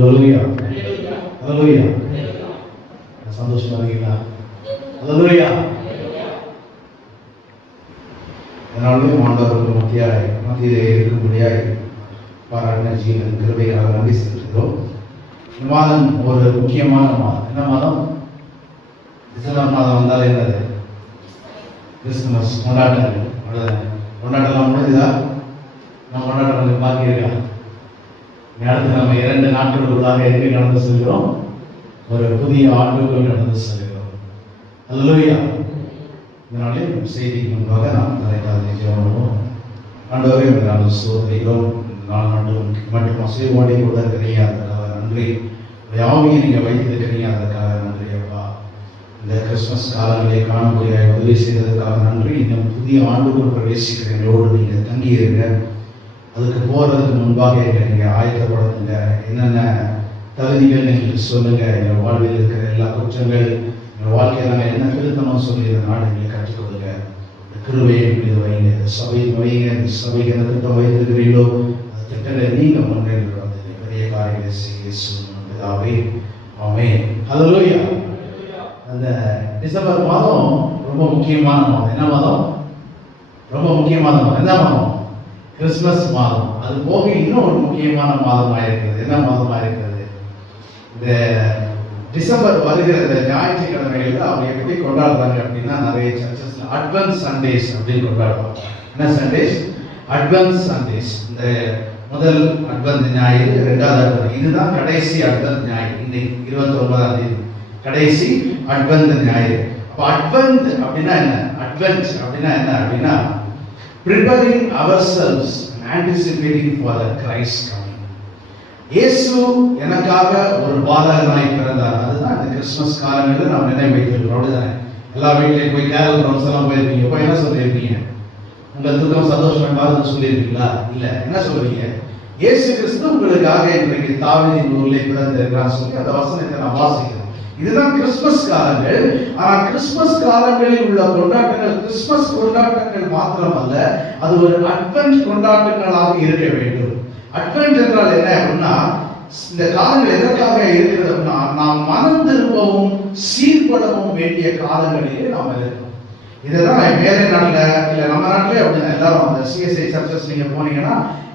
ஹல்லேலூயா, ஹல்லேலூயா. சந்தோஷமா இருக்கீங்களா? ஹல்லேலூயா. அதனாலும் ஆண்டவருக்கு மத்தியிலே இருக்கும்படியாய் பாராட்டின ஜீவன் கிருபையாக நன்றி செலுத்துகிறோம். இந்த மாதம் ஒரு முக்கியமான மாதம். என்ன மாதம்? டிசம்பர் மாதம் வந்தால் என்னது? கிறிஸ்துமஸ் கொண்டாட்டங்கள். கொண்டாட்டலாம் முடிஞ்சுதா? நம்ம கொண்டாட்டம் பாக்கி இருக்கா? அடுத்து நம்ம 2 நாட்களுக்குள்ளாக எங்கே கடந்து செல்கிறோம்? ஒரு புதிய ஆண்டுக்குள் கடந்து செல்கிறோம். ஹல்லேலூயா. இதனாலே செய்திக்கு முன்பாக நாம் தலைக்காக ஜெபம் பண்ணுவோம். ஆண்டவரே, இந்த நாள் சோதனைகிறோம். இந்த 4 நாட்களும் மட்டும் அசைவாடி கூட இருக்கிறீங்க, அதற்காக நன்றி. யாவையும் நீங்கள் வைத்திருக்கிறீங்க, அதற்காக நன்றி அப்பா. இந்த கிறிஸ்துமஸ் காலங்களை காணக்கூடிய உதவி செய்ததற்காக நன்றி. இந்த புதிய ஆண்டுக்குள் பிரவேசிக்கிற எங்களோடு நீங்கள் தங்கியிருங்க. அதுக்கு போகிறதுக்கு முன்பாக எங்களை நீங்கள் ஆயத்தப்படுத்துங்க. என்னென்ன தகுதிகள் எங்களுக்கு சொல்லுங்க. எங்கள் வாழ்வில் இருக்கிற எல்லா குற்றங்கள், எங்கள் வாழ்க்கையில் நாங்கள் என்ன திருத்தணும் சொல்லி இந்த நாடு எங்களுக்கு கற்றுக் கொடுங்க. இந்த கிருபையை மீது வைங்க, சபையை வைங்க. இந்த சபைக்கு என்ன திட்டம் வைத்திருக்கிறீங்களோ அந்த திட்டங்களை நீங்கள் முன்னேறி வந்து பெரிய காரியங்களை செய்ய சொல்லுங்க. ஆமென். ஹல்லேலூயா. அந்த டிசம்பர் மாதம் ரொம்ப முக்கியமான மாதம். என்ன மாதம்? ரொம்ப முக்கியமான மாதம். என்ன மாதம்? கிறிஸ்துமஸ் மாதம். அது போக இன்னும் ஒரு முக்கியமான மாதமாக இருக்கிறது. என்ன மாதமாக இருக்கிறது? இந்த டிசம்பர் வருகிற இந்த ஞாயிற்றுக்கிழமைகளில் அவங்க எப்படி கொண்டாடுறாங்க அப்படின்னா, நிறைய சர்ச்சஸ்ல அட்வென்ட் சண்டேஸ் அப்படின்னு கொண்டாடுவாங்க. என்ன சண்டேஸ்? Advent Sundays. இந்த முதல் அட்வென்ட் ஞாயிறு, 2வது அட்வென்ட், இதுதான் கடைசி அட்வென்ட் ஞாயிறு. இன்னைக்கு 29ஆம் தேதி கடைசி அட்வென்ட் ஞாயிறு. அப்போ அட்வென்ட் அப்படின்னா என்ன? அட்வென்ட் அப்படின்னா என்ன அப்படின்னா, preparing ourselves and anticipating for the Christ coming. இயேசு எனக்காக ஒரு பாலகனாய் பிறந்தார். அதுதான் இந்த கிறிஸ்துமஸ் காலங்களில் நாம் நினைவு வைத்திருக்கிறோம். அப்படிதானே? எல்லா வீட்லையும் போய் கேரல் ட்ரம்ஸ் எல்லாம் போயிருப்பீங்க. போய் என்ன சொல்லியிருப்பீங்க? உங்கள் துக்கம் சந்தோஷம் பார்த்து சொல்லியிருப்பீங்களா? இல்லை. என்ன சொல்றீங்க? இயேசு கிறிஸ்து உங்களுக்காக இன்றைக்கு தாவீதின் ஊரிலே பிறந்திருக்கிறான்னு சொல்லி அந்த வசனத்தை நான் வாசிக்கிறேன். இதுதான் கிறிஸ்துமஸ் காலங்கள். ஆனால் கிறிஸ்துமஸ் காலங்களில் உள்ள கொண்டாட்டங்கள் கிறிஸ்துமஸ் கொண்டாட்டங்கள் மாத்திரமல்ல, அது ஒரு அட்வென்ட் கொண்டாட்டங்களாக இருக்க வேண்டும். அட்வென்ட் என்றால் என்ன அப்படின்னா, இந்த காலங்கள் எதற்காக இருக்கிறது அப்படின்னா, நாம் மனம் திரும்பவும் சீர்படவும் வேண்டிய காலங்களிலே நாம் இருக்கோம். இதுதான் வேற நாட்டில் இல்லை நம்ம நாட்டிலே அப்படின்னா எல்லாரும் அந்த சிஎஸ்ஐ சர்ச்சஸ் நீங்க போனீங்கன்னா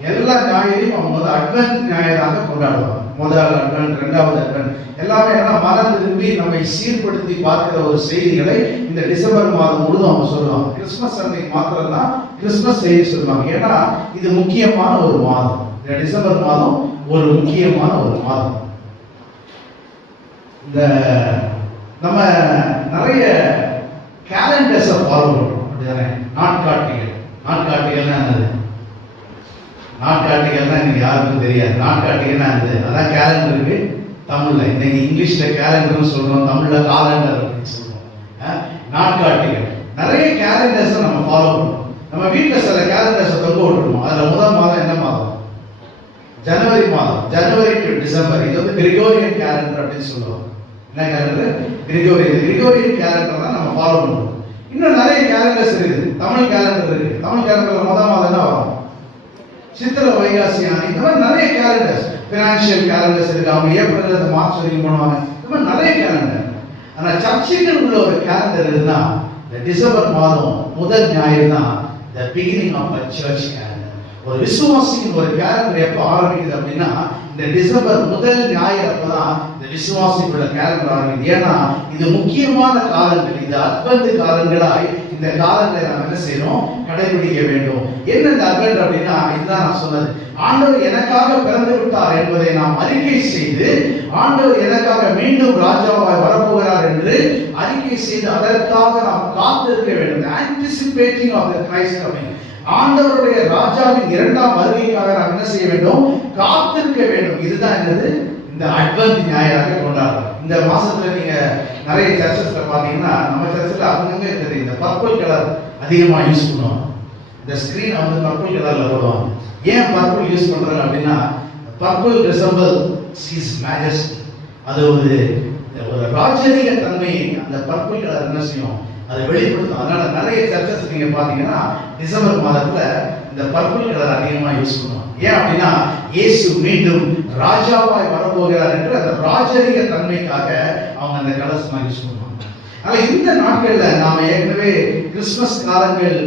எல்லா ஞாயிறையும் அவங்க வந்து அட்வென்ட் ஞாயிறாக கொண்டாடுவாங்க. முதல் அட்வென்ட், 2வது அட்வென்ட் எல்லாமே மனம் திரும்பி நம்மை சீர்படுத்தி பார்க்கிற ஒரு செய்திகளை இந்த டிசம்பர் மாதம் முழுதும் அவங்க சொல்லுவாங்க. கிறிஸ்துமஸ் அன்னைக்கு மாத்திரம் தான் கிறிஸ்துமஸ் செய்தி சொல்லுவாங்க. ஏன்னா இது முக்கியமான ஒரு மாதம். இந்த டிசம்பர் மாதம் ஒரு முக்கியமான ஒரு மாதம். இந்த நம்ம நிறைய கேலண்டர்ஸை ஃபாலோ பண்ணுறோம். அப்படிதானே? நாட்காட்டிகள்னா என்னது? நாட்காட்டிகள்னா எனக்கு யாருக்கும் தெரியாது. நாட்காட்டிகள்னா என்னது? அதான் கேலண்டருக்கு தமிழ்ல. இன்னைக்கு இங்கிலீஷ்ல கேலண்டர்னு சொல்றோம், தமிழ்ல காலண்டர் அப்படின்னு சொல்றோம். நாட்காட்டிகள் நிறைய கேலண்டர்ஸை நம்ம ஃபாலோ பண்ணுறோம். நம்ம வீட்டில் சில கேலண்டர்ஸை தொங்க விட்டுருவோம். அதில் முதல் மாதம் என்ன மாதம்? ஜனவரி மாதம். ஜனவரி டு டிசம்பர். இது வந்து கிரிகோரியன் கேலண்டர் அப்படின்னு சொல்லுவாங்க. என்ன கேலண்டர்? கிரிகோரியன் கேலண்டர் தான் நம்ம ஃபாலோ பண்ணுறோம். இன்னும் நிறைய கேலண்டர்ஸ் இருக்குது. தமிழ் கேலண்டர் இருக்கு. தமிழ் கேலண்டர்ல முதல் மாதம் என்ன வரும்? சித்திரை, வைகாசி, ஆனி. இந்த மாதிரி நிறைய கேலண்டர்ஸ். ஃபினான்ஷியல் கேலண்டர்ஸ் இருக்கு. அவங்க ஏப்ரல் இருந்து மார்ச் வரைக்கும் பண்ணுவாங்க. இந்த மாதிரி நிறைய கேலண்டர். ஆனால் சர்ச்சுகள் உள்ள ஒரு கேலண்டர் இருந்தா இந்த டிசம்பர் மாதம் முதல் ஞாயிறு தான் the beginning of a church calendar. ஒரு விசுவாசியின் ஒரு கேலண்டர் எப்போ ஆரம்பிக்குது அப்படின்னா இந்த டிசம்பர் முதல் ஞாயிறு அப்பதான் இந்த விசுவாசிகளோட கேலண்டர் ஆரம்பிக்குது. ஏன்னா இது முக்கியமான காலங்கள். இது அட்வென்ட் காலங்களாய் இந்த காலங்களை நாம் என்ன செய்யணும்? கடைபிடிக்க வேண்டும். என்ன இந்த அட்வென்ட் அப்படின்னா, இதுதான் நான் சொன்னது. ஆண்டவர் எனக்காக பிறந்து விட்டார் என்பதை நாம் அறிக்கை செய்து, ஆண்டவர் எனக்காக மீண்டும் ராஜாவாய் வரப்போகிறார் என்று அறிக்கை செய்து அதற்காக நாம் காத்திருக்க வேண்டும். anticipating of the Christ coming. ஆண்டவருடைய ராஜாவின் 2ஆம் வருகைக்காக நாம் என்ன செய்ய வேண்டும்? காத்திருக்க வேண்டும். இதுதான் என்னது? இந்த அட்வென்ட் ஞாயிறாக கொண்டாடுறோம். இந்த மாசத்துல நீங்க நிறைய சர்ச்சஸ்ல பாத்தீங்கன்னா, நம்ம சர்ச்சில் அங்கங்க இருக்குது இந்த பர்பிள் கலர் அதிகமா யூஸ் பண்ணுவோம். இந்த ஸ்கிரீன் வந்து பர்பிள் கலர்ல போடுவாங்க. ஏன் பர்பிள் யூஸ் பண்றாங்க அப்படின்னா, பர்பிள் ரிசம்பிள் ஹிஸ் மேஜஸ்டி. அது ஒரு ராஜரீக தன்மையை அந்த பர்பிள் கலர் என்ன செய்யும்? அதை வெளிப்படுத்தும். அதனால நிறைய சர்ச்சஸ் நீங்க பாத்தீங்கன்னா டிசம்பர் மாதத்துல இந்த பர்பிள் கலர் அதிகமா யூஸ் பண்ணுவாங்க. ஏன் அப்படின்னா இயேசு மீண்டும் ராஜாவாய் வரப்போகிறார் என்று அந்த ராஜரீக தன்மைக்காக அவங்க அந்த கலசமா யூஸ் பண்ணுவாங்க. ஆனா இந்த நாட்கள்ல நாம ஏற்கனவே கிறிஸ்துமஸ் காலங்கள்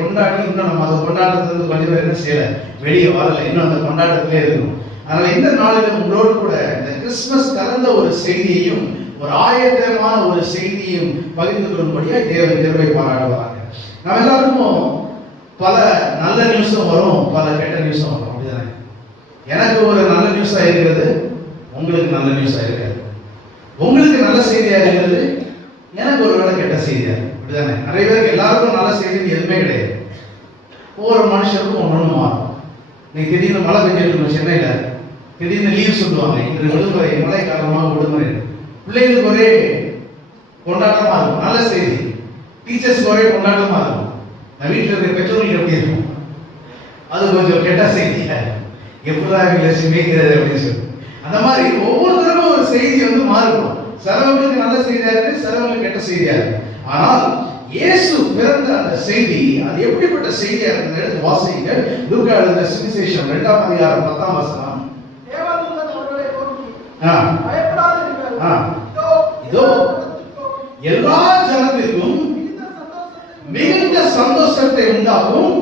கொண்டாடி இன்னும் நம்ம அதை கொண்டாடுறது கொஞ்சம் பேர் என்ன செய்யல, வெளியே வரல, இன்னும் அந்த கொண்டாட்டத்திலே இருக்கணும். அதனால இந்த நாளில் உங்களோடு கூட இந்த கிறிஸ்துமஸ் கலந்த ஒரு செய்தியையும் ஒரு ஆயத்தமான ஒரு செய்தியும் பகிர்ந்து கொள்ளும்படியா தேவன் கிருபை பாராட்டுவாங்க. நம்ம எல்லாருக்கும் பல நல்ல நியூஸும் வரும், பல கெட்ட நியூஸும் வரும், அப்படிதானே? எனக்கு ஒரு நல்ல நியூஸா இருக்கிறது, உங்களுக்கு நல்ல நியூஸா இருக்காது. உங்களுக்கு நல்ல செய்தியா இருக்கிறது, எனக்கு ஒரு வேளை கெட்ட செய்தியா, அப்படிதானே? நிறைய பேருக்கு எல்லாருக்கும் நல்ல செய்தி எதுவுமே கிடையாது. ஒவ்வொரு மனுஷருக்கும் ஒன்னொன்னு மாறும். நீ திடீர்னு மழை பெஞ்சிருக்கணும் சென்னையில, திடீர்னு லீவ் சொல்லுவாங்க, இன்று விடுமுறை, மழை காரணமாக விடுமுறை. பிள்ளைகளுக்கு ஒரே கொண்டாட்டமா இருக்கும், நல்ல செய்தி. டீச்சர்ஸ்க்கு ஒரே கொண்டாட்டமா இருக்கும். நான் வீட்டில் இருக்கிற பெற்றோர்களுக்கு எப்படி இருக்கும், அது கொஞ்சம் கெட்ட செய்தி, எப்படிதான் இவங்களை சிந்திக்கிறது அப்படின்னு சொல்லி. அந்த மாதிரி ஒவ்வொருத்தருக்கும் ஒரு செய்தி மாறுபடும். சிலவங்களுக்கு நல்ல செய்தியா இருக்கு, சிலவங்களுக்கு கெட்ட செய்தியா இருக்கு. ஆனால் இயேசு பிறந்த அந்த செய்தி அது எப்படிப்பட்ட செய்தியா இருந்தது எடுத்து வாசிங்க. லூக்கா எழுதின சுவிசேஷம் 2ஆம் அதிகாரம் 10ஆம் வசனம். இதோ எல்லா ஜனத்திற்கும் மிகுந்த சந்தோஷத்தை உண்டாகும்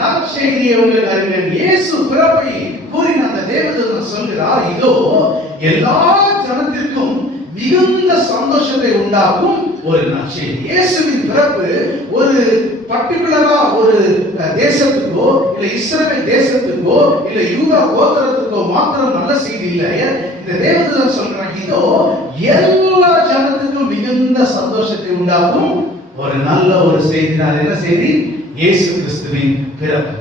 நற்செய்தியை உங்களுக்கு அறிவிக்கிறேன். இயேசு பிறப்பை கூறின அந்த தேவதூதன் சொல்கிறார், இதோ எல்லா ஜனத்திற்கும் மிகுந்த சந்தோஷத்தை உண்டாக்கும் ஒரு நற்செய்தி. இயேசுவின் பிறப்பு ஒரு பர்டிகுலரா ஒரு தேசத்துக்கோ இல்ல இஸ்ரவேல் தேசத்துக்கோ இல்ல யூதா கோத்திரத்துக்கோ மாத்திரம் நல்ல செய்தி இல்லை. இந்த தேவதூதன் சொல்றாங்க, இதோ எல்லா ஜனத்துக்கும் மிகுந்த சந்தோஷத்தை உண்டாக்கும் ஒரு நல்ல ஒரு செய்தி. அது என்ன செய்தி? இயேசு கிறிஸ்துவின் பிறப்பு.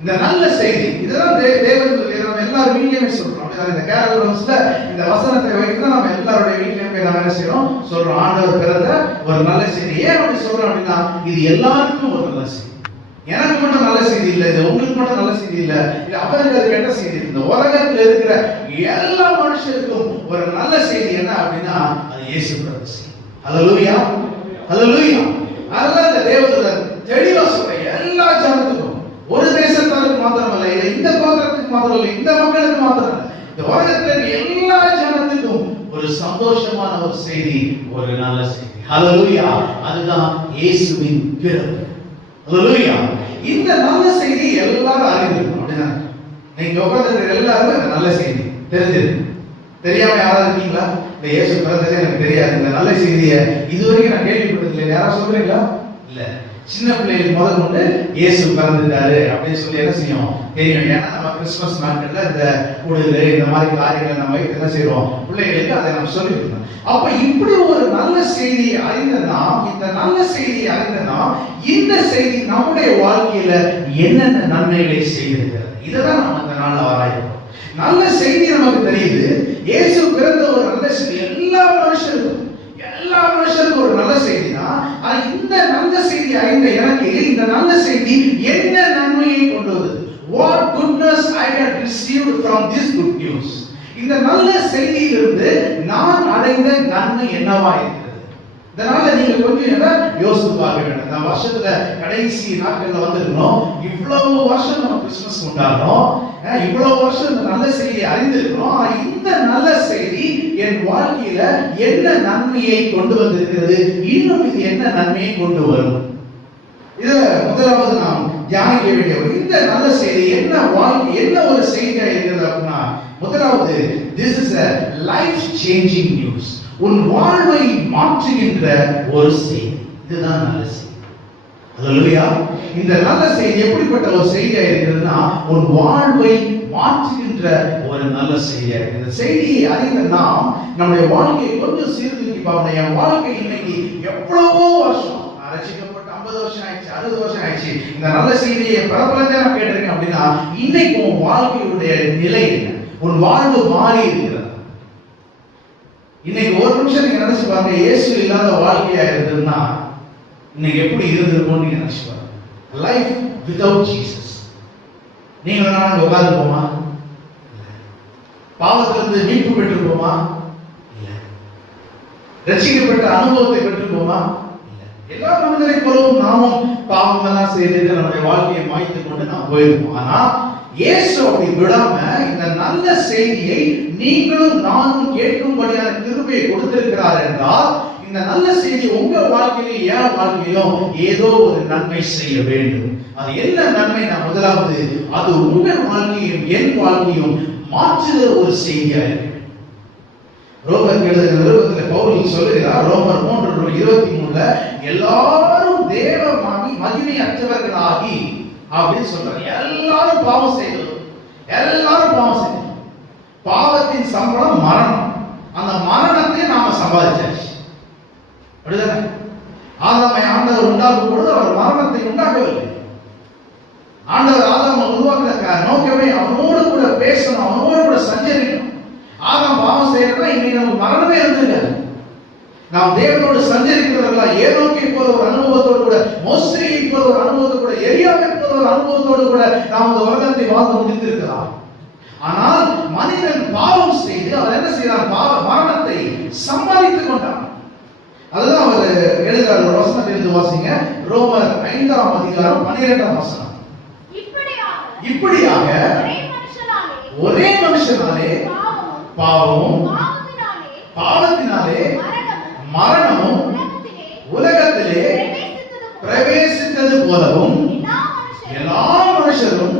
இந்த நல்ல செய்தி இதெல்லாம் தேவன் நம்ம எல்லாரும் வீட்லயுமே சொல்றோம். இந்த கேரல் ரவுண்ட்ஸ்ல இந்த வசனத்தை வைத்து நம்ம எல்லாருடைய வீட்லயும் போய் நம்ம என்ன செய்யறோம், சொல்றோம், ஆண்டவர் பிறந்த ஒரு நல்ல செய்தி. ஏன் அப்படி சொல்றோம் அப்படின்னா இது எல்லாருக்கும் ஒரு நல்ல செய்தி. எனக்கு மட்டும் நல்ல செய்தி இல்லை, இது உங்களுக்கு மட்டும் நல்ல செய்தி இல்லை, இது அவருக்கு அது கெட்ட செய்தி. இந்த உலகத்தில் இருக்கிற எல்லா மனுஷருக்கும் ஒரு நல்ல செய்தி என்ன அப்படின்னா அது இயேசு பிறந்த செய்தி. ஹல்லேலூயா, ஹல்லேலூயா. அதனால இந்த தேவதூதன் தெளிவா சொல்ற எல்லா ஜனத்துக்கும், ஒரு தேசத்தாருக்கு மாத்திரமல்ல, இல்லை இந்த கோத்திரத்துக்கு மாத்திரம் இல்லை, இந்த மக்களுக்கு மாத்திரம் இல்லை, இந்த உலகத்தில் எல்லா ஜனத்துக்கும் ஒரு சந்தோஷமான ஒரு செய்தி, ஒரு நல்ல செய்தி. ஹல்லேலூயா. அதுதான் இயேசுவின் பிறப்பு. ஹல்லேலூயா. இந்த நல்ல செய்தி எல்லாரும் அறிந்திருக்கணும், அப்படிதான். நீங்க உட்கார்ந்து எல்லாரும் இந்த நல்ல செய்தி தெரிஞ்சிருக்கு. தெரியாம யாராவது இருக்கீங்களா? இந்த இயேசு பிறந்ததே எனக்கு தெரியாது, இந்த நல்ல செய்தியை இதுவரைக்கும் நான் கேள்விப்பட்டதில்லை, யாராவது சொல்றீங்களா? இல்ல. சின்ன பிள்ளைகள் முதல் கொண்டு இயேசு பிறந்துட்டாரு அப்படின்னு சொல்லி என்ன செய்யும் தெரியும். ஏன்னா நம்ம கிறிஸ்துமஸ் நாட்கள்ல இந்த கூடுதல் இந்த மாதிரி காரியங்களை நம்ம என்ன செய்யறோம், பிள்ளைகளுக்கு அதை நம்ம சொல்லிருக்கோம். அப்ப இப்படி ஒரு நல்ல செய்தி அறிந்த நாம், இந்த நல்ல செய்தி அறிந்த நாம், இந்த செய்தி நம்முடைய வாழ்க்கையில என்னென்ன நன்மைகளை செய்திருக்கிறது, இதைதான் நம்ம இந்த நாள்ல ஆராய்கிறோம். நல்ல செய்தி நமக்கு தெரியுது, இயேசு பிறந்த ஒரு நல்ல செய்தி எல்லா மனுஷருக்கும் ஒரு நல்ல செய்தி தான். இந்த நல்ல செய்தி அறிந்த எனக்கு இந்த நல்ல செய்தி என்ன நன்மையை கொண்டு வருது? What goodness I have received from this good news. இந்த நல்ல செய்தியிலிருந்து நான் அடைந்த நன்மை என்னவா இருக்கிறது? இதனால நீங்க கொஞ்சம் யோசித்து பார்க்க வேண்டும். இந்த வருஷத்துல கடைசி நாட்கள்ல வந்திருக்கணும், இவ்வளவு வருஷம் நம்ம கிறிஸ்துமஸ் கொண்டாடுறோம், இவ்வளவு வருஷம் இந்த நல்ல செய்தியை அறிந்திருக்கிறோம். இந்த நல்ல செய்தி என் வாழ்க்கையில என்ன நன்மையை கொண்டு வந்திருக்கிறது, இன்னும் இது என்ன நன்மையை கொண்டு வரும்? இதுல முதலாவது நாம் தியானிக்க வேண்டிய இந்த நல்ல செய்தி என்ன வாழ்க்கை, என்ன ஒரு செய்தியா இருக்கிறது அப்படின்னா, முதலாவது this is a life changing news. உன் வாழ்வை மாற்றுகின்ற ஒரு செய்தி, இதுதான் நல்ல செய்தி. ஹல்லேலூயா. இந்த நல்ல செய்தி எப்படிப்பட்ட ஒரு செய்தியா இருக்கிறதுனா, உன் வாழ்வை மாற்றுகின்ற ஒரு நல்ல செய்தியா இருக்கு. இந்த செய்தியை அறிந்த நாம் நம்முடைய வாழ்க்கையை கொஞ்சம் சீர்தூக்கி பார்க்கணும். என் வாழ்க்கை இன்னைக்கு எவ்வளவோ வருஷம் ரட்சிக்கப்பட்டு 50 வருஷம் ஆயிடுச்சு, 60 வருஷம் ஆயிடுச்சு, இந்த நல்ல செய்தியை பரபரப்பா நான் கேட்டிருக்கேன் அப்படின்னா, இன்னைக்கு உன் வாழ்க்கையுடைய நிலை என்ன? உன் வாழ்வு மாறி இருக்கிறது. இன்னைக்கு ஒரு நிமிஷம் நீங்க நினைச்சு பாருங்க, இயேசு இல்லாத வாழ்க்கையா இருந்ததுன்னா இன்னைக்கு எப்படி இருந்திருக்கும் நீங்க நினைச்சு பாருங்க. Life without Jesus. நீங்க நாங்க உட்கார்ந்துப்போமா? பாவத்திலிருந்து மீட்பு பெற்றிருப்போமா? இல்ல. ரட்சிக்கப்பட்ட அனுபவத்தை பெற்றிருப்போமா? இல்ல. எல்லா மனிதரை போலவும் நாமும் பாவம் எல்லாம் செய்து நம்முடைய வாழ்க்கையை மாய்த்து கொண்டு நாம் போயிருப்போம். ஆனா இயேசு அப்படி விடாம இந்த நல்ல செய்தியை நீங்களும் நானும் கேட்கும்படியான கிருபையை கொடுத்திருக்கிறார் என்றால், இந்த நல்ல செய்தி உங்க வாழ்க்கையிலும் என் வாழ்க்கையிலும் ஏதோ ஒரு நன்மை செய்ய வேண்டும். அது என்ன நன்மை? முதலாவது, அது உங்கள் வாழ்க்கையும் என் வாழ்க்கையும் மாற்றுகிற ஒரு செய்தியா இருக்கு. ரோமர் எழுதுகிற நிருபத்தில் பவுல் சொல்லுகிறார், ரோமர் 3:23 எல்லாரும் தேவ மகிமை அற்றவர்களாகி அப்படின்னு சொல்றாரு. எல்லாரும் பாவம் செய்தோம், எல்லாரும் பாவம் செய்தோம். பாவத்தின் சம்பளம் மரணம். அந்த மரணத்தை நாம சம்பாதிச்சாச்சு. அப்படிதானே? ஆதாமை ஆண்டவர் உண்டாக்கும் பொழுது அவர் மரணத்தை உண்டாக்கவில்லை. ஆண்டவர் ஆதாமை உருவாக்குற நோக்கமே அவனோடு கூட பேசணும், அவனோடு கூட சஞ்சரிக்கணும். ஆதாம் பாவம் செய்யறதா இன்னைக்கு நமக்கு மரணமே இருந்திருக்காது. நாம் தேவனோடு சஞ்சரிக்கிறவர்களா ஏனோக்கை போல ஒரு அனுபவத்தோடு கூட, மோசேயை போல ஒரு அனுபவத்தோடு கூட, எலியாவை போல ஒரு அனுபவத்தோடு கூட நாம் இந்த உலகத்தை வாழ்ந்து முடித்திருக்கலாம். ஆனால் மனிதன் பாவம் செய்து அவர் என்ன செய்தார்? மரணத்தை சம்பாதித்துக் கொண்டார். அதுதான் அவர் எழுதுகிறார். ஒரு வசனத்தை எடுத்து வாசிங்க. ரோமர் 5:12 இப்படியாக ஒரே மனுஷனாலே பாவமும் பாவத்தினாலே மரணமும் உலகத்திலே பிரவேசித்தது போலவும் எல்லா மனுஷரும்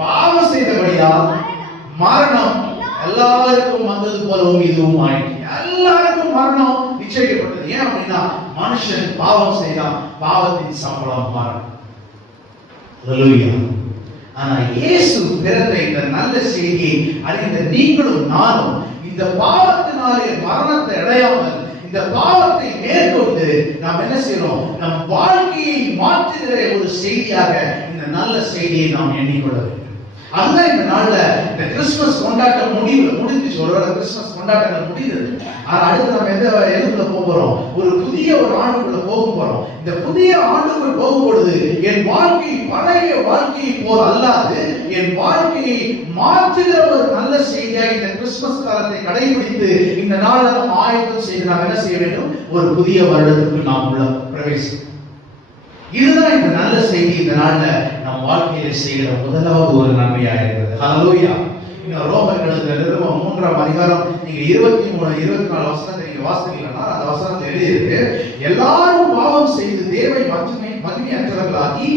பாவம் செய்தபடியால் மரணம் எல்லாருக்கும் வந்தது போலவும் இதுவும் ஆயிற்று. எல்லாருக்கும் மரணம் நிச்சயிக்கப்பட்டது. ஏன் அப்படின்னா மனுஷன் பாவம் செய்தான், பாவத்தின் சம்பளம் மரணம். ஹல்லேலூயா. ஆனா இயேசு பிறந்த இந்த நல்ல செய்தியை அறிந்த நீங்களும் நானும் இந்த பாவத்தினாலே மரணத்தை அடையாமல் இந்த பாவத்தை மேற்கொண்டு நாம் என்ன செய்யறோம்? நம் வாழ்க்கையை மாற்றுகிற ஒரு செய்தியாக இந்த நல்ல செய்தியை நாம் எண்ணிக்கொள்ள வேண்டும். அதுதான் இந்த நாள்ல இந்த கிறிஸ்துமஸ் கொண்டாட்டம் முடிஞ்சிச்சு. ஒருவேளை கிறிஸ்துமஸ் கொண்டாட்டங்கள் முடிந்தது. ஆனா அடுத்து நம்ம எதுக்குள்ள போறோம்? ஒரு புதிய ஆண்டுக்குள்ள போக போறோம். இந்த புதிய ஆண்டுக்குள் போகும் பொழுது என் வாழ்க்கை பழைய வாழ்க்கையை போல் அல்லாது என் வாழ்க்கையை மாற்றுகிற ஒரு நல்ல செய்தியாக இந்த கிறிஸ்துமஸ் காலத்தை கடைபிடித்து இந்த நாளை ஆயத்தம் செய்து நாம் என்ன செய்ய வேண்டும்? ஒரு புதிய வருடத்துக்கு நாம் உள்ள பிரவேசம். இதுதான் இந்த நல்ல செய்தி. இந்த நாள்ல நம் வாழ்க்கையில செய்கிற முதலாவது ஒரு நன்மையாக இருக்கிறது. ஹல்லேலூயா. இன்னும் ரோமர் எழுதுகிற நிருபம் 3:அதிகாரம் நீங்க 23-24 வசனத்தை நீங்க வாசிக்கிறீங்கன்னா அந்த வசனத்தை எழுதியிருக்கு, எல்லாரும் பாவம் செய்து தேவனை மகிமையற்றவர்களாகி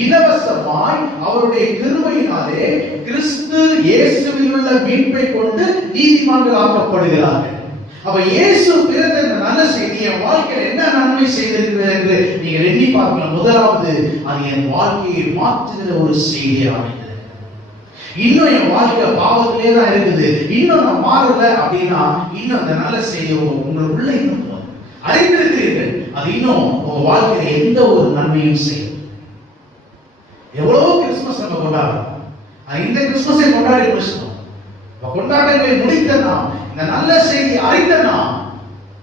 இலவசமாய் அவருடைய கிருபையினாலே கிறிஸ்து இயேசுவில் உள்ள மீட்பை கொண்டு நீதிமான்கள் ஆக்கப்படுகிறார்கள். அப்ப இயேசு பிறந்த இந்த நல்ல செய்தி என் வாழ்க்கையில் என்ன நன்மை செய்திருக்கிறது என்று நீங்க எண்ணி பார்க்கலாம். முதலாவது, அது என் வாழ்க்கையை மாற்றுகிற ஒரு செய்தியாக. இன்னும் என் வாழ்க்கை பாவத்திலே தான் இருக்குது, இன்னும் நான் மாறல அப்படின்னா இன்னும் அந்த நல்ல செய்தி உங்களுக்குள்ள இன்னும் அறிந்திருக்கிறீர்கள், அது இன்னும் உங்க வாழ்க்கையில எந்த ஒரு நன்மையும் செய்யும். எவ்வளவோ கிறிஸ்துமஸ் நம்ம கொண்டாடுறோம். இந்த கிறிஸ்துமஸை கொண்டாடி முடிச்சிட்டோம். கொண்டாட்டங்களை முடித்த நாம், இந்த நல்ல செய்தி அறிந்த நாம்,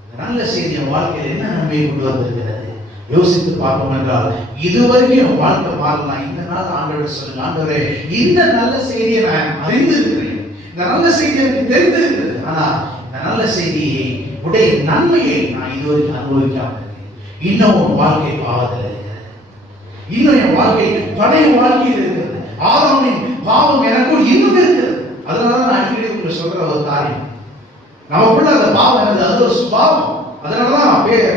இந்த நல்ல செய்தி என் வாழ்க்கையில் என்ன நன்மையை கொண்டு வந்திருக்கிறது யோசித்து பார்ப்போம் என்றால், இதுவரைக்கும் என் வாழ்க்கை மாறலாம். இந்த நாள் ஆண்டவர் சொல்லுங்க, ஆண்டவரே இந்த நல்ல செய்தியை நான் அறிந்திருக்கிறேன், இந்த நல்ல செய்தி எனக்கு தெரிந்திருக்கிறது, ஆனா இந்த நல்ல செய்தியை உடைய நன்மையை நான் இதுவரைக்கும் அனுபவிக்காமல் இருக்கேன். இன்னும் உன் வாழ்க்கை பாவத்தில் இருக்கிறது, இன்னும் என் வாழ்க்கை பழைய வாழ்க்கையில் இருக்கிறது, ஆதாமின் பாவம் எனக்குள் இன்னும் இருக்கிறது. அதனாலதான் நான் அடிக்கடி உங்களுக்கு சொல்ற ஒரு காரியம், நமக்குள்ள அந்த பாவம் இருந்தது, அது ஒரு சுபாவம். அதனாலதான்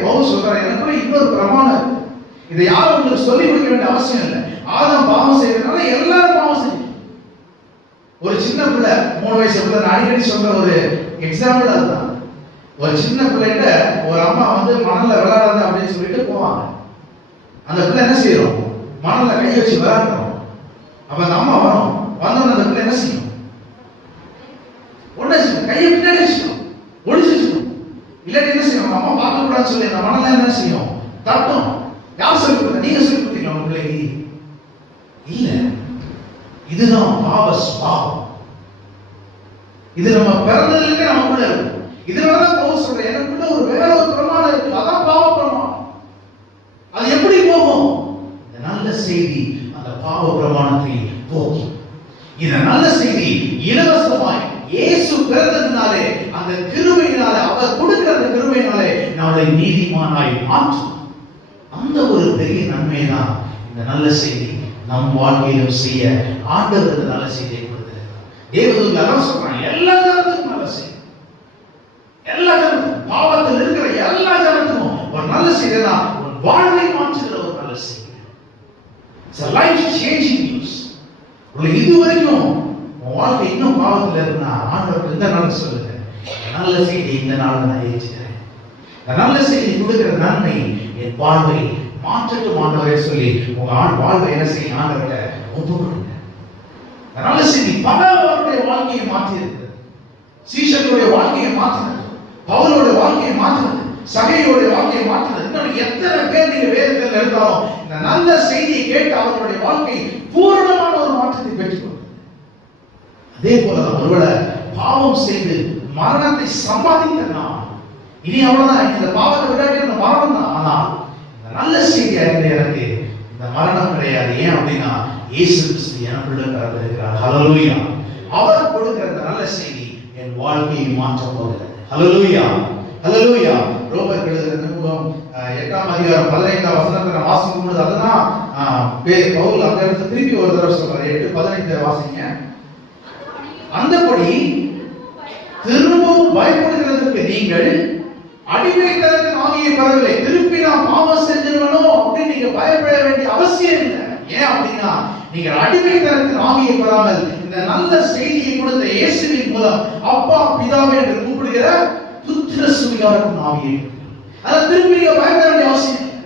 பவுல் சொல்றாரு, எனக்குள்ள இன்னொரு பிரமாணம் இருக்கு. இதை யாரும் உங்களுக்கு சொல்லி கொடுக்க வேண்டிய அவசியம் இல்லை. ஆதாம் பாவம் செய்யறதுனால எல்லாரும் பாவம் செய்யும். ஒரு சின்ன பிள்ளை 3 வயசு பிள்ளை, நான் அடிக்கடி சொல்ற ஒரு எக்ஸாம்பிள் அதுதான். ஒரு சின்ன பிள்ளைகிட்ட ஒரு அம்மா மணல்ல விளையாடாத அப்படின்னு சொல்லிட்டு போவாங்க. அந்த பிள்ளை என்ன செய்யறோம்? மணல்ல கை வச்சு விளையாடுறோம். அப்ப அந்த அம்மா வரும், வந்தோன்னு அந்த பிள்ளை என்ன செய்யும்? கையை பின்னாடி வச்சுக்கணும், ஒளிச்சு வச்சுக்கணும். இல்லாட்டி என்ன செய்யணும்? அம்மா பார்க்க கூடாதுன்னு சொல்லி அந்த மணல்ல என்ன செய்யும்? தட்டும். யார் சொல்லி கொடுத்தா? நீங்க சொல்லி கொடுத்தீங்க உங்க பிள்ளைக்கு? இல்ல, இதுதான் பாவ சுபாவம். இது நம்ம பிறந்ததுலேயே நமக்குள்ள இருக்கு. இதனாலதான் பவுல் சொல்றேன், எனக்குள்ள ஒரு வேற ஒரு பிரமாணம் இருக்கு, அதான் பாவ பிரமாணம். அது எப்படி போகும்? இந்த நல்ல செய்தி அந்த பாவ பிரமாணத்தை போகும். இந்த நல்ல செய்தி இலவசமாய் இயேசு பிறந்ததினாலே, அந்த கிருபையினாலே, அவர் கொடுக்கிற அந்த கிருபையினாலே நம்மளை நீதிமானாய் மாற்றும். அந்த ஒரு பெரிய நன்மை தான் இந்த நல்ல செய்தி நம் வாழ்க்கையிலும் செய்ய ஆண்டவருக்கு நல்ல செய்தியை கொடுத்திருக்கிறார். தேவதூதர்கள் அதான் சொல்றாங்க, எல்லா ஜனத்துக்கும் நல்ல செய்தி, எல்லா ஜனத்துக்கும், பாவத்தில் இருக்கிற எல்லா ஜனத்துக்கும் ஒரு நல்ல செய்தி தான், ஒரு வாழ்வை மாற்றுகிற ஒரு நல்ல செய்தி. It's a life changing news. இதுவரைக்கும் உன் வாழ்க்கை இன்னும் பாவத்தில் இருக்குன்னா ஆண்டவருக்கு இந்த நாள் சொல்லுங்க, நல்ல செய்தி இந்த நாள் நான் ஏற்றுக்கிறேன், நல்ல செய்தி கொடுக்கிற நன்மை என் வாழ்வை மாற்றட்டும் ஆண்டவரே சொல்லி உங்க வாழ்வை என்ன செய்ய ஆண்டவரை ஒப்புக்கொடுங்க. நல்ல செய்தி பலருடைய வாழ்க்கையை மாற்றி இருக்கிறது. சீஷர்களுடைய வாழ்க்கையை மாற்றினது, பவுலோட வாழ்க்கையை மாற்றினது, சகையோட வாழ்க்கையை மாற்றினது. இன்னும் எத்தனை பேர் நீங்க வேதத்தில் இருந்தாலும் இந்த நல்ல செய்தியை கேட்டு அவர்களுடைய வாழ்க்கை பூரணமான ஒரு மாற்றத்தை பெற்றுக்கொண்டது. அதே போல ஒருவேளை பாவம் செய்து மரணத்தை சம்பாதித்தனா இனி அவ்வளவுதான், இந்த பாவத்தை விடாட்டி இந்த மரணம் தான். ஆனால் இந்த நல்ல செய்தி அறிந்த எனக்கு இந்த மரணம் கிடையாது. ஏன் அப்படின்னா இயேசு கிறிஸ்து எனக்குள்ள பிறந்திருக்கிறார். ஹல்லேலூயா. அவர் கொடுக்கிற இந்த நல்ல செய்தி என் வாழ்க்கையை மாற்ற போகிறது. ஹல்லேலூயா, ஹல்லேலூயா. ரோமர் எழுதின நிருபம் 8ஆம் அதிகாரம் 15ஆம் வசனத்தை வாசிக்கும் பொழுது அதுதான் பவுல் அந்த இடத்துல திருப்பி ஒரு தடவை சொல்றாரு. 8:15 வாசிங்க. அந்தபடி திரும்பவும் பயப்படுகிறதுக்கு நீங்கள் அடிமைத்தனத்தின் ஆவியை பெறவில்லை. திருப்பி நான் பாவம் செஞ்சிருவனோ அப்படின்னு நீங்க பயப்பட வேண்டிய அவசியம் இல்லை. ஏன் அப்படின்னா நீங்கள் அடிமைத்தனத்தின் ஆவியை பெறாமல் இந்த நல்ல செய்தியை கொடுத்த இயேசுவின் மூலம் அப்பா பிதாவே என்று கூப்பிடுகிற புத்திர சுவிகாரத்தின் ஆவியை, அதை திருப்பி நீங்க பயப்பட வேண்டிய அவசியம் இல்லை.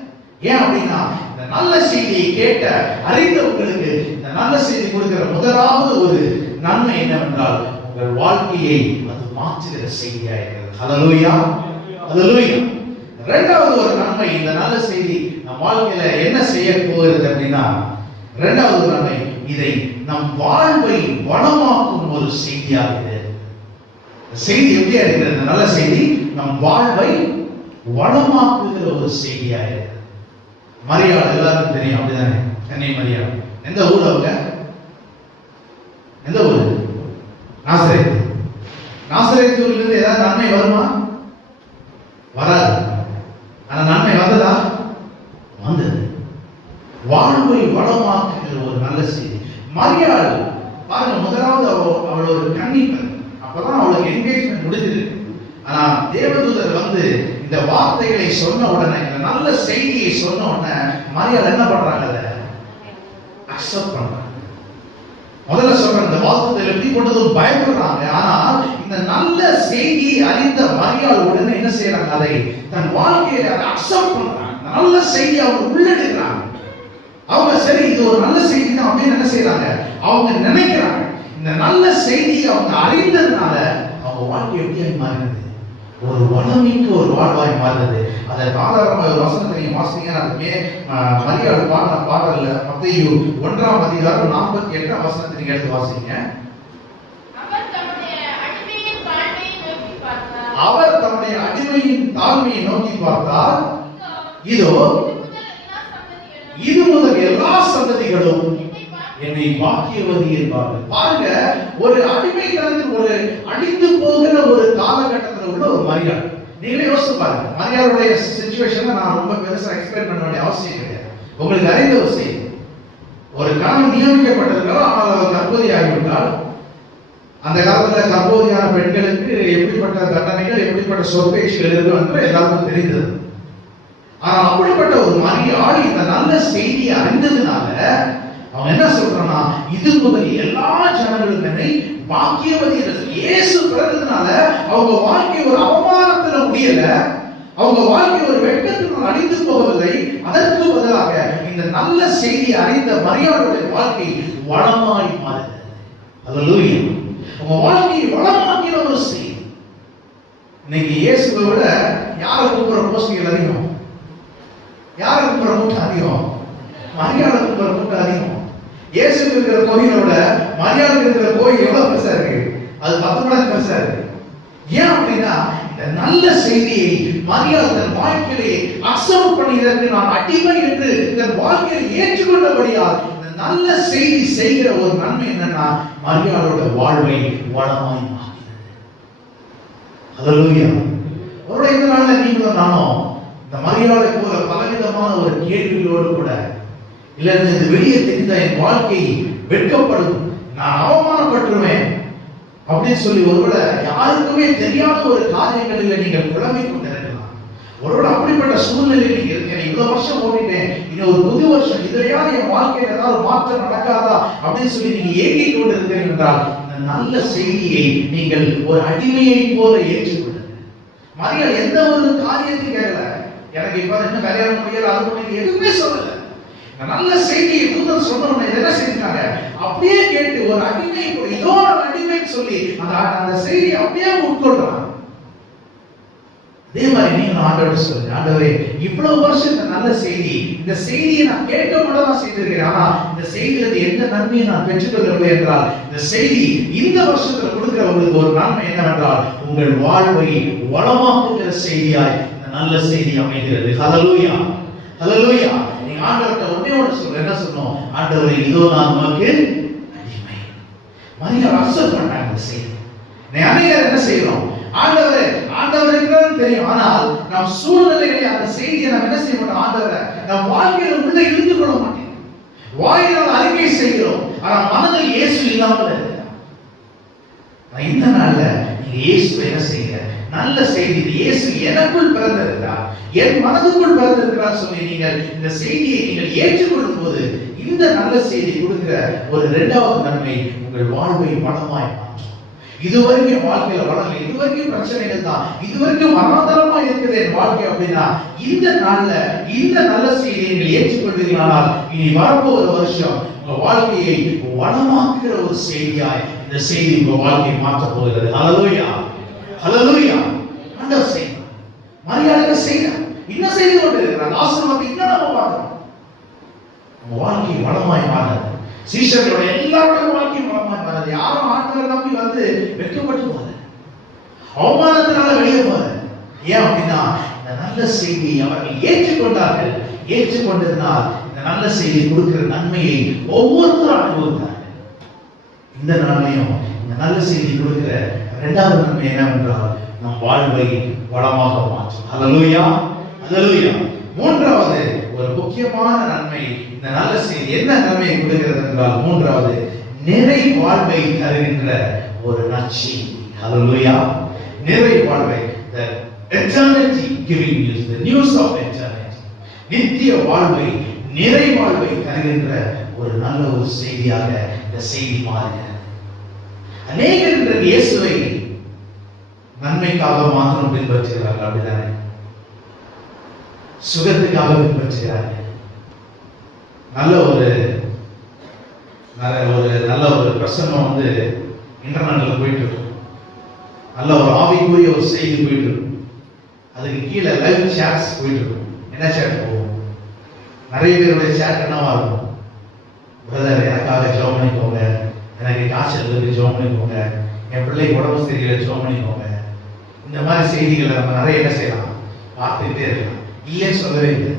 ஏன் அப்படின்னா இந்த நல்ல செய்தியை கேட்ட அறிந்த உங்களுக்கு இந்த நல்ல செய்தி கொடுக்கிற முதலாவது ஒரு நன்மை என்னவென்றால் உங்கள் வாழ்க்கையை அது மாற்றுகிற செய்தியா இருக்கிறது. ஹல்லேலூயா, ஹல்லேலூயா. இரண்டாவது ஒரு நன்மை இந்த நல்ல செய்தி நம் வாழ்க்கையில என்ன செய்ய போகிறது அப்படின்னா, இரண்டாவது நன்மை இதை நம் வாழ்வை வளமாக்கும் ஒரு செய்தியாக இது. செய்தி எப்படியா இருக்கிறது? இந்த நல்ல செய்தி நம் வாழ்வை வளமாக்குகிற ஒரு செய்தியாக இருக்கிறது. மரியாள் எல்லாருக்கும் தெரியும், அப்படிதானே? கன்னை மரியாள் எந்த ஊர்? அவங்க எந்த ஊர்? நாசரேத். நாசரேத் ஊரிலிருந்து ஏதாவது நன்மை வருமா? வராது. ஆனா நன்மை வந்ததா? வந்தது. வாழ்வை வளமாக்குகிற ஒரு நல்ல செய்தி. மரியாள் பாருங்க, முதலாவது அவள் ஒரு கன்னிப்பெண். அப்பதான் அவளுக்கு என்கேஜ்மெண்ட் முடிஞ்சது. ஆனா தேவதூதர் வந்து இந்த வார்த்தைகளை சொன்ன உடனே, இந்த நல்ல செய்தியை சொன்ன உடனே மரியாள் என்ன பண்றாங்க? அதை அக்செப்ட் பண்றாங்க. முதல்ல சொல்ற இந்த வார்த்தை எப்படி கொண்டதும் பயப்படுறாங்க. ஆனால் இந்த நல்ல செய்தியை அறிந்த மரியாள் உடனே என்ன செய்யறாங்க? அதை தன் வாழ்க்கையில அதை அக்செப்ட் பண்றாங்க. நல்ல செய்தி அவங்க உள்ளெடுக்கிறாங்க. அவங்க சரி இது ஒரு நல்ல செய்தி தான் அப்படின்னு என்ன செய்யறாங்க? அவங்க நினைக்கிறாங்க. இந்த நல்ல செய்தியை அவங்க அறிந்ததுனால அவங்க வாழ்க்கை எப்படி மாறினது? ஒரு வளமிக்க ஒரு வாழ்வாய் மாறுது. அதை ஆதாரமாக ஒரு வசனத்தை நீங்க வாசிங்க. அதுமே மரியாள் பாடின பாடல்ல மத்தேயு 1ஆம் அதிகாரம் 48ஆம் வசனத்தை நீங்க எடுத்து வாசிங்க. அவர் தம்முடைய அடிமையின் தாழ்மையை நோக்கி பார்த்தார். இதோ இது முதல் எல்லா சந்ததிகளும் என்னை பாக்கியவதி என்பார்கள். பாருங்க, ஒரு அடிமைத்தனத்தில் ஒரு அழிந்து போகிற ஒரு காலகட்டத்தில் உள்ள ஒரு மரியாள். நீங்களே யோசிச்சு பாருங்க. மரியாளுடைய சிச்சுவேஷனை நான் ரொம்ப பெருசா எக்ஸ்பிளைன் பண்ண வேண்டிய அவசியம் கிடையாது. உங்களுக்கு அறிந்த ஒரு செய்தி. ஒரு கணவன் நியமிக்கப்பட்டிருக்கிறார், ஆனால் அவர் கர்ப்பவதி ஆகிவிட்டால் அந்த காலத்துல கர்ப்பவதியான பெண்களுக்கு எப்படிப்பட்ட தண்டனைகள், எப்படிப்பட்ட சொற்பேச்சுகள் இருக்கும் என்று எல்லாருக்கும் தெரிந்தது. ஆனால் அப்படிப்பட்ட ஒரு மரியாள் இந்த நல்ல செய்தியை அறிந்ததுனால அவன் என்ன சொல்றானா, இது முதல் எல்லா ஜனங்களும் என்னை பாக்கியவதி என்று. இயேசு பிறந்ததுனால அவங்க வாழ்க்கை ஒரு அவமானத்துல முடியல, அவங்க வாழ்க்கை ஒரு வெட்கத்தினால் அழிந்து போவதில்லை. அதற்கு பதிலாக இந்த நல்ல செய்தியை அறிந்த மரியாளுடைய வாழ்க்கை வளமாய் மாறுகிறது. ஹல்லேலூயா. உங்க வாழ்க்கையை வளமாக்கிற ஒரு செய்தி. இன்னைக்கு இயேசுவை விட யாரை கூப்பிடுற போஸ்டிகள் அதிகம்? யாரை கூப்பிடுற கூட்டம் அதிகம்? மரியாதை கூப்பிடுற கூட்டம் அதிகம். இயேசு இருக்கிற கோயிலை விட மரியாதை இருக்கிற கோயில் எவ்வளவு பெருசா இருக்கு? அது 10 மடங்கு பெருசா இருக்கு. ஏன் அப்படின்னா இந்த நல்ல செய்தியை மரியாதை தன் வாழ்க்கையிலே அக்செப்ட் பண்ணியதற்கு நான் அடிமை என்று தன் வாழ்க்கையை ஏற்றுக்கொண்டபடியால் இந்த நல்ல செய்தி செய்கிற ஒரு நன்மை என்னன்னா மரியாதையோட வாழ்வை வளமாய் மாற்றுகிறது. ஹல்லேலூயா. ஒருவேளை இந்த நாள்ல நீங்களும் நானும் இந்த மரியாதை போல பலவிதமான ஒரு கேள்விகளோடு கூட இல்லைன்னு இது வெளியே தெரிந்த என் வாழ்க்கை வெட்கப்படும், நான் அவமானப்பட்டுருவேன் அப்படின்னு சொல்லி ஒருவேளை யாருக்குமே தெரியாத ஒரு காரியங்களில் நீங்கள் குழம்பிக் கொண்டிருக்கலாம். ஒருவேளை அப்படிப்பட்ட சூழ்நிலையில் நீங்க இருக்கீங்க. இவ்வளவு வருஷம் ஓடிட்டேன், இன்னும் ஒரு புது வருஷம் இதுலையாவது என் வாழ்க்கையில் ஏதாவது மாற்றம் நடக்காதா அப்படின்னு சொல்லி நீங்க ஏங்கிக் கொண்டிருக்கிறீர்கள் என்றால் இந்த நல்ல செய்தியை நீங்கள் ஒரு அடிமையை போல ஏற்றுக்கொள்ளுங்கள். மரியாள் எந்த ஒரு காரியத்தையும் கேட்கல, எனக்கு இப்ப இன்னும் கல்யாணம் முடியல, அது முடியல, எதுவுமே சொல்லல. நல்ல செய்தியை தூதர் சொன்ன உடனே என்ன செஞ்சாங்க, அப்படியே கேட்டு ஒரு அடிமை, ஏதோ ஒரு அடிமைன்னு சொல்லி அந்த செய்தியை அப்படியே உட்கொள்றாங்க. அதே மாதிரி நீங்க ஆண்டவர்கிட்ட சொல்லுங்க, ஆண்டவரே இவ்வளவு வருஷம் இந்த நல்ல செய்தி, இந்த செய்தியை நான் கேட்க மட்டும் தான் செய்திருக்கிறேன், ஆனா இந்த செய்தியிலிருந்து எந்த நன்மையை நான் பெற்றுக்கொள்ளவில்லை என்றால் இந்த செய்தி இந்த வருஷத்துல கொடுக்கிற உங்களுக்கு ஒரு நன்மை என்னவென்றால் உங்கள் வாழ்வை வளமாக்குகிற செய்தியாய் இந்த நல்ல செய்தி அமைகிறது. ஹல்லேலூயா, ஹல்லேலூயா. நீங்க ஆண்டவர்கிட்ட ஒண்ணே ஒன்று சொல்றேன், என்ன சொன்னோம், ஆண்டவரே இதோ நான் உமக்கு அடிமை. மரியாள் அக்செப்ட் பண்ணாங்க இந்த செய்தி. அநேகர் என்ன செய்யறோம், ஆண்டவரே ஆண்டவர் இருக்கிறது தெரியும், ஆனால் நாம் சூழ்நிலைகளை அந்த செய்தியை நாம் என்ன செய்ய மாட்டோம், ஆண்டவரை நம் வாழ்க்கையில உள்ள இருந்து கொள்ள மாட்டோம். வாயினால் அறிக்கை செய்கிறோம், ஆனா மனதில் இயேசு இல்லாமல் இருக்கிறார். இந்த நாள்ல நீங்க இயேசுவை என்ன செய்யுங்க, நல்ல செய்தி, இயேசு எனக்குள் பிறந்திருக்கிறார், என் மனதுக்குள் பிறந்திருக்கிறார் சொல்லி நீங்கள் இந்த செய்தியை நீங்கள் ஏற்றுக்கொள்ளும் போது இந்த நல்ல செய்தி கொடுக்கிற ஒரு இரண்டாவது நன்மை உங்கள் வாழ்வை வளமாய் மாற்றும். இதுவரைக்கும் வாழ்க்கையில வளரல, இதுவரைக்கும் பிரச்சனைகள் தான், இதுவரைக்கும் மரணதரமா இருக்குது என் வாழ்க்கை அப்படின்னா இந்த நாள்ல இந்த நல்ல செய்தியை நீங்கள் ஏற்றுக்கொள்வீர்களானால் இனி வரப்போகிற வருஷம் உங்க வாழ்க்கையை வளமாக்குகிற ஒரு செய்தியாய் இந்த செய்தி உங்க வாழ்க்கையை மாற்றப் போகிறது. ஹல்லேலூயா, ஹல்லேலூயா. ஆண்டவர் செய்தார், மரியாதை செய்தார், இன்னும் செய்து கொண்டிருக்கிறார். ஆசீர்வாதத்தை இன்னும் நம்ம பார்க்கிறோம். உங்க வாழ்க்கை வளமாய் மாறுது. சீஷர்களோட எல்லாரோட வாழ்க்கையும் வளமாய் மாறுது. யாரும் ஆண்டவரை நம்பி வந்து வெட்கப்பட்டு போகல, அவமானத்தினால வெளியே போகல. ஏன் அப்படின்னா இந்த நல்ல செய்தியை அவர்கள் ஏற்றுக்கொண்டார்கள். ஏற்றுக்கொண்டதினால் இந்த நல்ல செய்தி கொடுக்கிற நன்மையை ஒவ்வொருத்தரும் அனுபவித்தார்கள். இந்த நாளையும் இந்த நல்ல செய்தி கொடுக்கிற இரண்டாவது நன்மை என்னவென்றால் நம் வாழ்வை வளமாக மாற்றும். ஹல்லேலூயா, ஹல்லேலூயா. மூன்றாவது ஒரு முக்கியமான நன்மை இந்த நல்ல செய்தி என்ன நன்மையை கொடுக்கிறது என்றால் மூன்றாவது நிறை வாழ்வை தருகின்ற ஒரு நற்செய்தி. ஹல்லேலூயா, நிறை வாழ்வை, the eternity giving news, the news of eternity, நித்திய வாழ்வை, நிறை வாழ்வை தருகின்ற ஒரு நல்ல ஒரு செய்தியாக இந்த செய்தி மாறுகிறது. அநேகர் இயேசுவை நன்மைக்காக மாத்திரம் பின்பற்றுகிறார்கள், அப்படிதானே? சுகத்துக்காக பின்பற்றுகிறார்கள். நல்ல ஒரு பிரசங்கம் வந்து இன்டர்நெட்ல போயிட்டு இருக்கும், நல்ல ஒரு ஆவிக்குரிய ஒரு செய்தி போயிட்டு இருக்கும், அதுக்கு கீழே லைவ் சாட்ஸ் போயிட்டு இருக்கும். என்ன சாட் போகும், நிறைய பேருடைய சாட் என்னவா இருக்கும், பிரதர் எனக்காக ஜெபம் பண்ணிக்கோங்க, எனக்கு காய்ச்சல் இருக்கு ஜெபம் பண்ணிக்கோங்க, என் பிள்ளைக்கு உடம்பு சரியில்லை ஜெபம் பண்ணிக்கோங்க. இந்த மாதிரி செய்திகளை நம்ம நிறைய என்ன செய்யலாம், பார்த்துக்கிட்டே இருக்கலாம். இல்லைன்னு சொல்லவே இல்லை,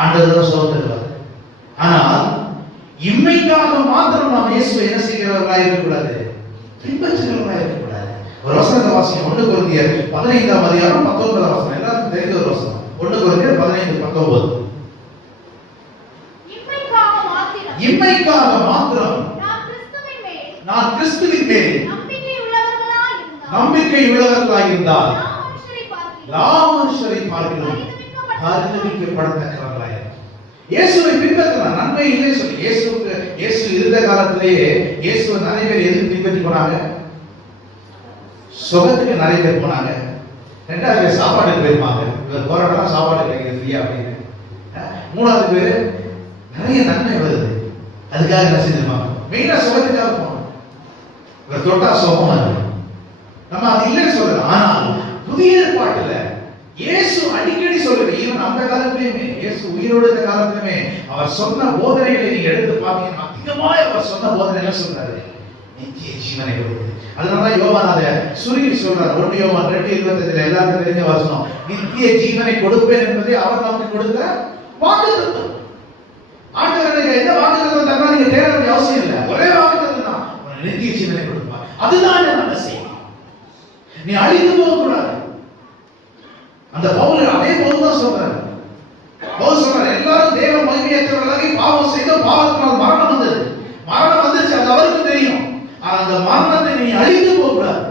ஆண்டவர் சோதனை. ஆனால் இம்மைக்காக மாத்திரம் நாம் இயேசுவை என்ன செய்கிறவர்களாக இருக்கக்கூடாது, பின்பற்றுகிறவர்களாக இருக்கக்கூடாது. ஒரு வசனத்தை வாசிக்கும், 1 கொரிந்தியர் 15ஆம் அதிகாரம் 19ஆம் வசனம். எல்லாருக்கும் தெரிந்த ஒரு வசனம், 1 கொரிந்தியர் 15:19. இம்மைக்காக மாத்திரம் நான் கிறிஸ்துவின் மேல் நம்பிக்கை உள்ளவர்களாக இருந்தால் மனுஷரை பார்க்கிறோம் பரிதபிக்கப்படத்தக்கவர்களாக இயேசுவை பின்பற்றலாம். நன்மை இல்லை சொல்லி இயேசு இருந்த காலத்திலேயே இயேசுவை நிறைய பேர் எதுக்கு பின்பற்றி போனாங்க, சுகத்துக்கு நிறைய பேர் போனாங்க. ரெண்டாவது பேர் சாப்பாடுக்கு போயிருப்பாங்க, இவர் போராட்டா சாப்பாடு கிடைக்கிறது ஃப்ரீயா அப்படின்னு. மூணாவது பேர் நிறைய நன்மை வருது, அதுக்காக என்ன செஞ்சிருப்பாங்க, மெயினா சுகத்துக்காக போகணும். இவர் தொட்டா சுகமா இருக்கு, நம்ம அது இல்லைன்னு சொல்லலாம். ஆனால் புதிய ஏற்பாட்டுல இயேசு அடிக்கடி சொல்லுது, ஈவன் அந்த காலத்திலுமே இயேசு உயிரோடு இருந்த காலத்திலுமே அவர் சொன்ன போதனைகளை நீங்க எடுத்து பார்த்தீங்கன்னா அதிகமாக அவர் சொன்ன போதனைகள் சொல்றாரு, நித்திய ஜீவனை கொடுக்குது. அதனாலதான் யோவான் அதை சுருங்கி சொல்றாரு. 1 யோவான் 2:25 எல்லாருக்கும் தெரிஞ்ச வசனம், நித்திய ஜீவனை கொடுப்பேன் என்பதை அவர் நமக்கு கொடுத்த வாக்குத்தத்தம். ஆண்டவர் என்ன வாக்குத்தத்தம் தரா நீங்க தேட வேண்டிய அவசியம் இல்லை, ஒரே வாக்குத்தத்தம் தான், நித்திய ஜீவனை கொடுப்பார். அதுதான் நல்ல செய்தி. நீ அழிந்து போக கூடாது. அந்த பவுல் அதே பவுல் தான் சொல்றாரு. பவுல் சொல்றாரு, எல்லாரும் தேவ மகிமை உண்மையற்றவர்களாகி பாவம் செய்த பாவத்தினால் மரணம் வந்தது. மரணம் வந்துருச்சு, அது அவருக்கு தெரியும். அந்த மரணத்தை நீ அழிந்து போகக்கூடாது.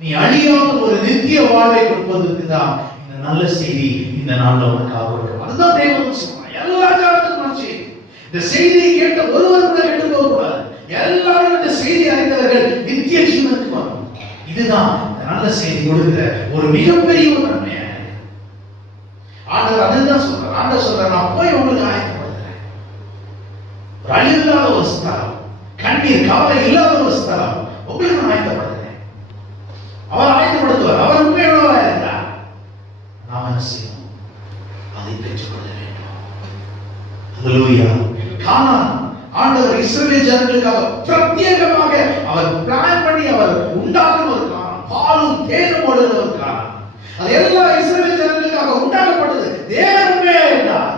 நீ அழியாத ஒரு நித்திய வாழ்வை கொடுப்பதற்கு தான் இந்த நல்ல செய்தி இந்த நாள்ல உனக்காக கொடுக்கும். அதுதான் தேவன் சொன்னார். எல்லா ஜனத்துக்கும் செய்தி. இந்த செய்தியை கேட்ட ஒருவர் கூட கெட்டு போக கூடாது. எல்லாரும் இந்த செய்தி அறிந்தவர்கள் நித்திய ஜீவனுக்கு வரணும். இதுதான் நல்ல செய்தி கொடுக்கிற ஒரு மிகப்பெரிய ஒரு நன்மையாக ஆண்டவர் அதுதான் சொல்றார். ஆண்டவர் சொல்றார், நான் போய் உங்களுக்கு ஆயத்தப்படுத்துறேன். ஒரு அழிவில்லாத ஒரு ஸ்தலம், கண்ணீர் கவலை இல்லாத ஒரு ஸ்தலம் உங்களுக்கு நான் ஆயத்தப்படுத்துறேன். அவர் ஆயத்தப்படுத்துவார். அவர் உண்மையுள்ளவராக இருக்கிறார். நாம் என்ன செய்யணும்? அதை பெற்றுக்கொள்ள வேண்டும். அல்லேலூயா. கானான் ஆண்டவர் இஸ்ரவேல் ஜனங்களுக்காக பிரத்யேகமாக அவர் பிளான் பண்ணி அவர் உண்டாக்கும் ஒரு காரணம், பாலும் தேனும் ஓடுகிற ஒரு காரணம். அது எல்லா இஸ்ரவேல் ஜனங்களுக்காக உண்டாக்கப்பட்டது. தேவன் உண்மையா இருந்தார்.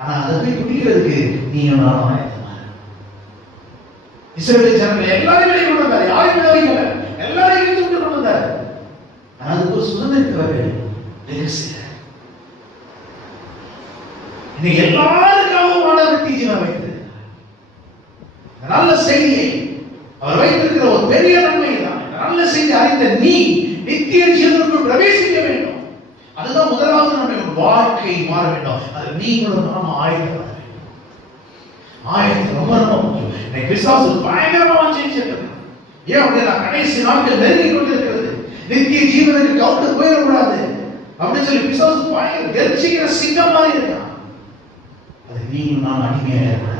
ஆனா அதை போய் குடிக்கிறதுக்கு நீங்க நானும் ஆயத்தமா. இஸ்ரவேல் ஜனங்கள் எல்லாரும் வெளியே கொண்டு வந்தார். யாரும் விளைவிக்கல, எல்லாரையும் இழுத்து விட்டு கொண்டு வந்தார். ஆனா அதுக்கு ஒரு சுதந்திரத்தவர்கள் ரகசியம். இன்னைக்கு எல்லாருக்காகவும் ஆண்டவர் தீஜினா வைத்திருக்கிறார். நல்ல செய்தியை அவர் வைத்திருக்கிற ஒரு பெரிய நன்மை தான். நல்ல செய்தி அறிந்த நீ நித்திய ஜீவனுக்குள் பிரவேசிக்க வேண்டும். அதுதான் முதலாவது நம்முடைய வாழ்க்கை மாற வேண்டும். அது நீங்களும் நாம ஆயத்தப்பட வேண்டும். ஆயத்தம் ரொம்ப ரொம்ப முக்கியம். இன்னைக்கு பிசாசு பயங்கரமா வச்சிருக்கிறது. ஏன் அப்படின்னா கடைசி நாட்கள் நெருங்கி கொண்டிருக்கிறது. நித்திய ஜீவனுக்கு கவுண்டர் போயிடக்கூடாது அப்படின்னு சொல்லி பிசாசு பயங்கர கர்ஜிக்கிற சிங்கம் மாதிரி இருக்கான். அது நீங்களும் நான் அடிமையாக இருக்கிறேன்.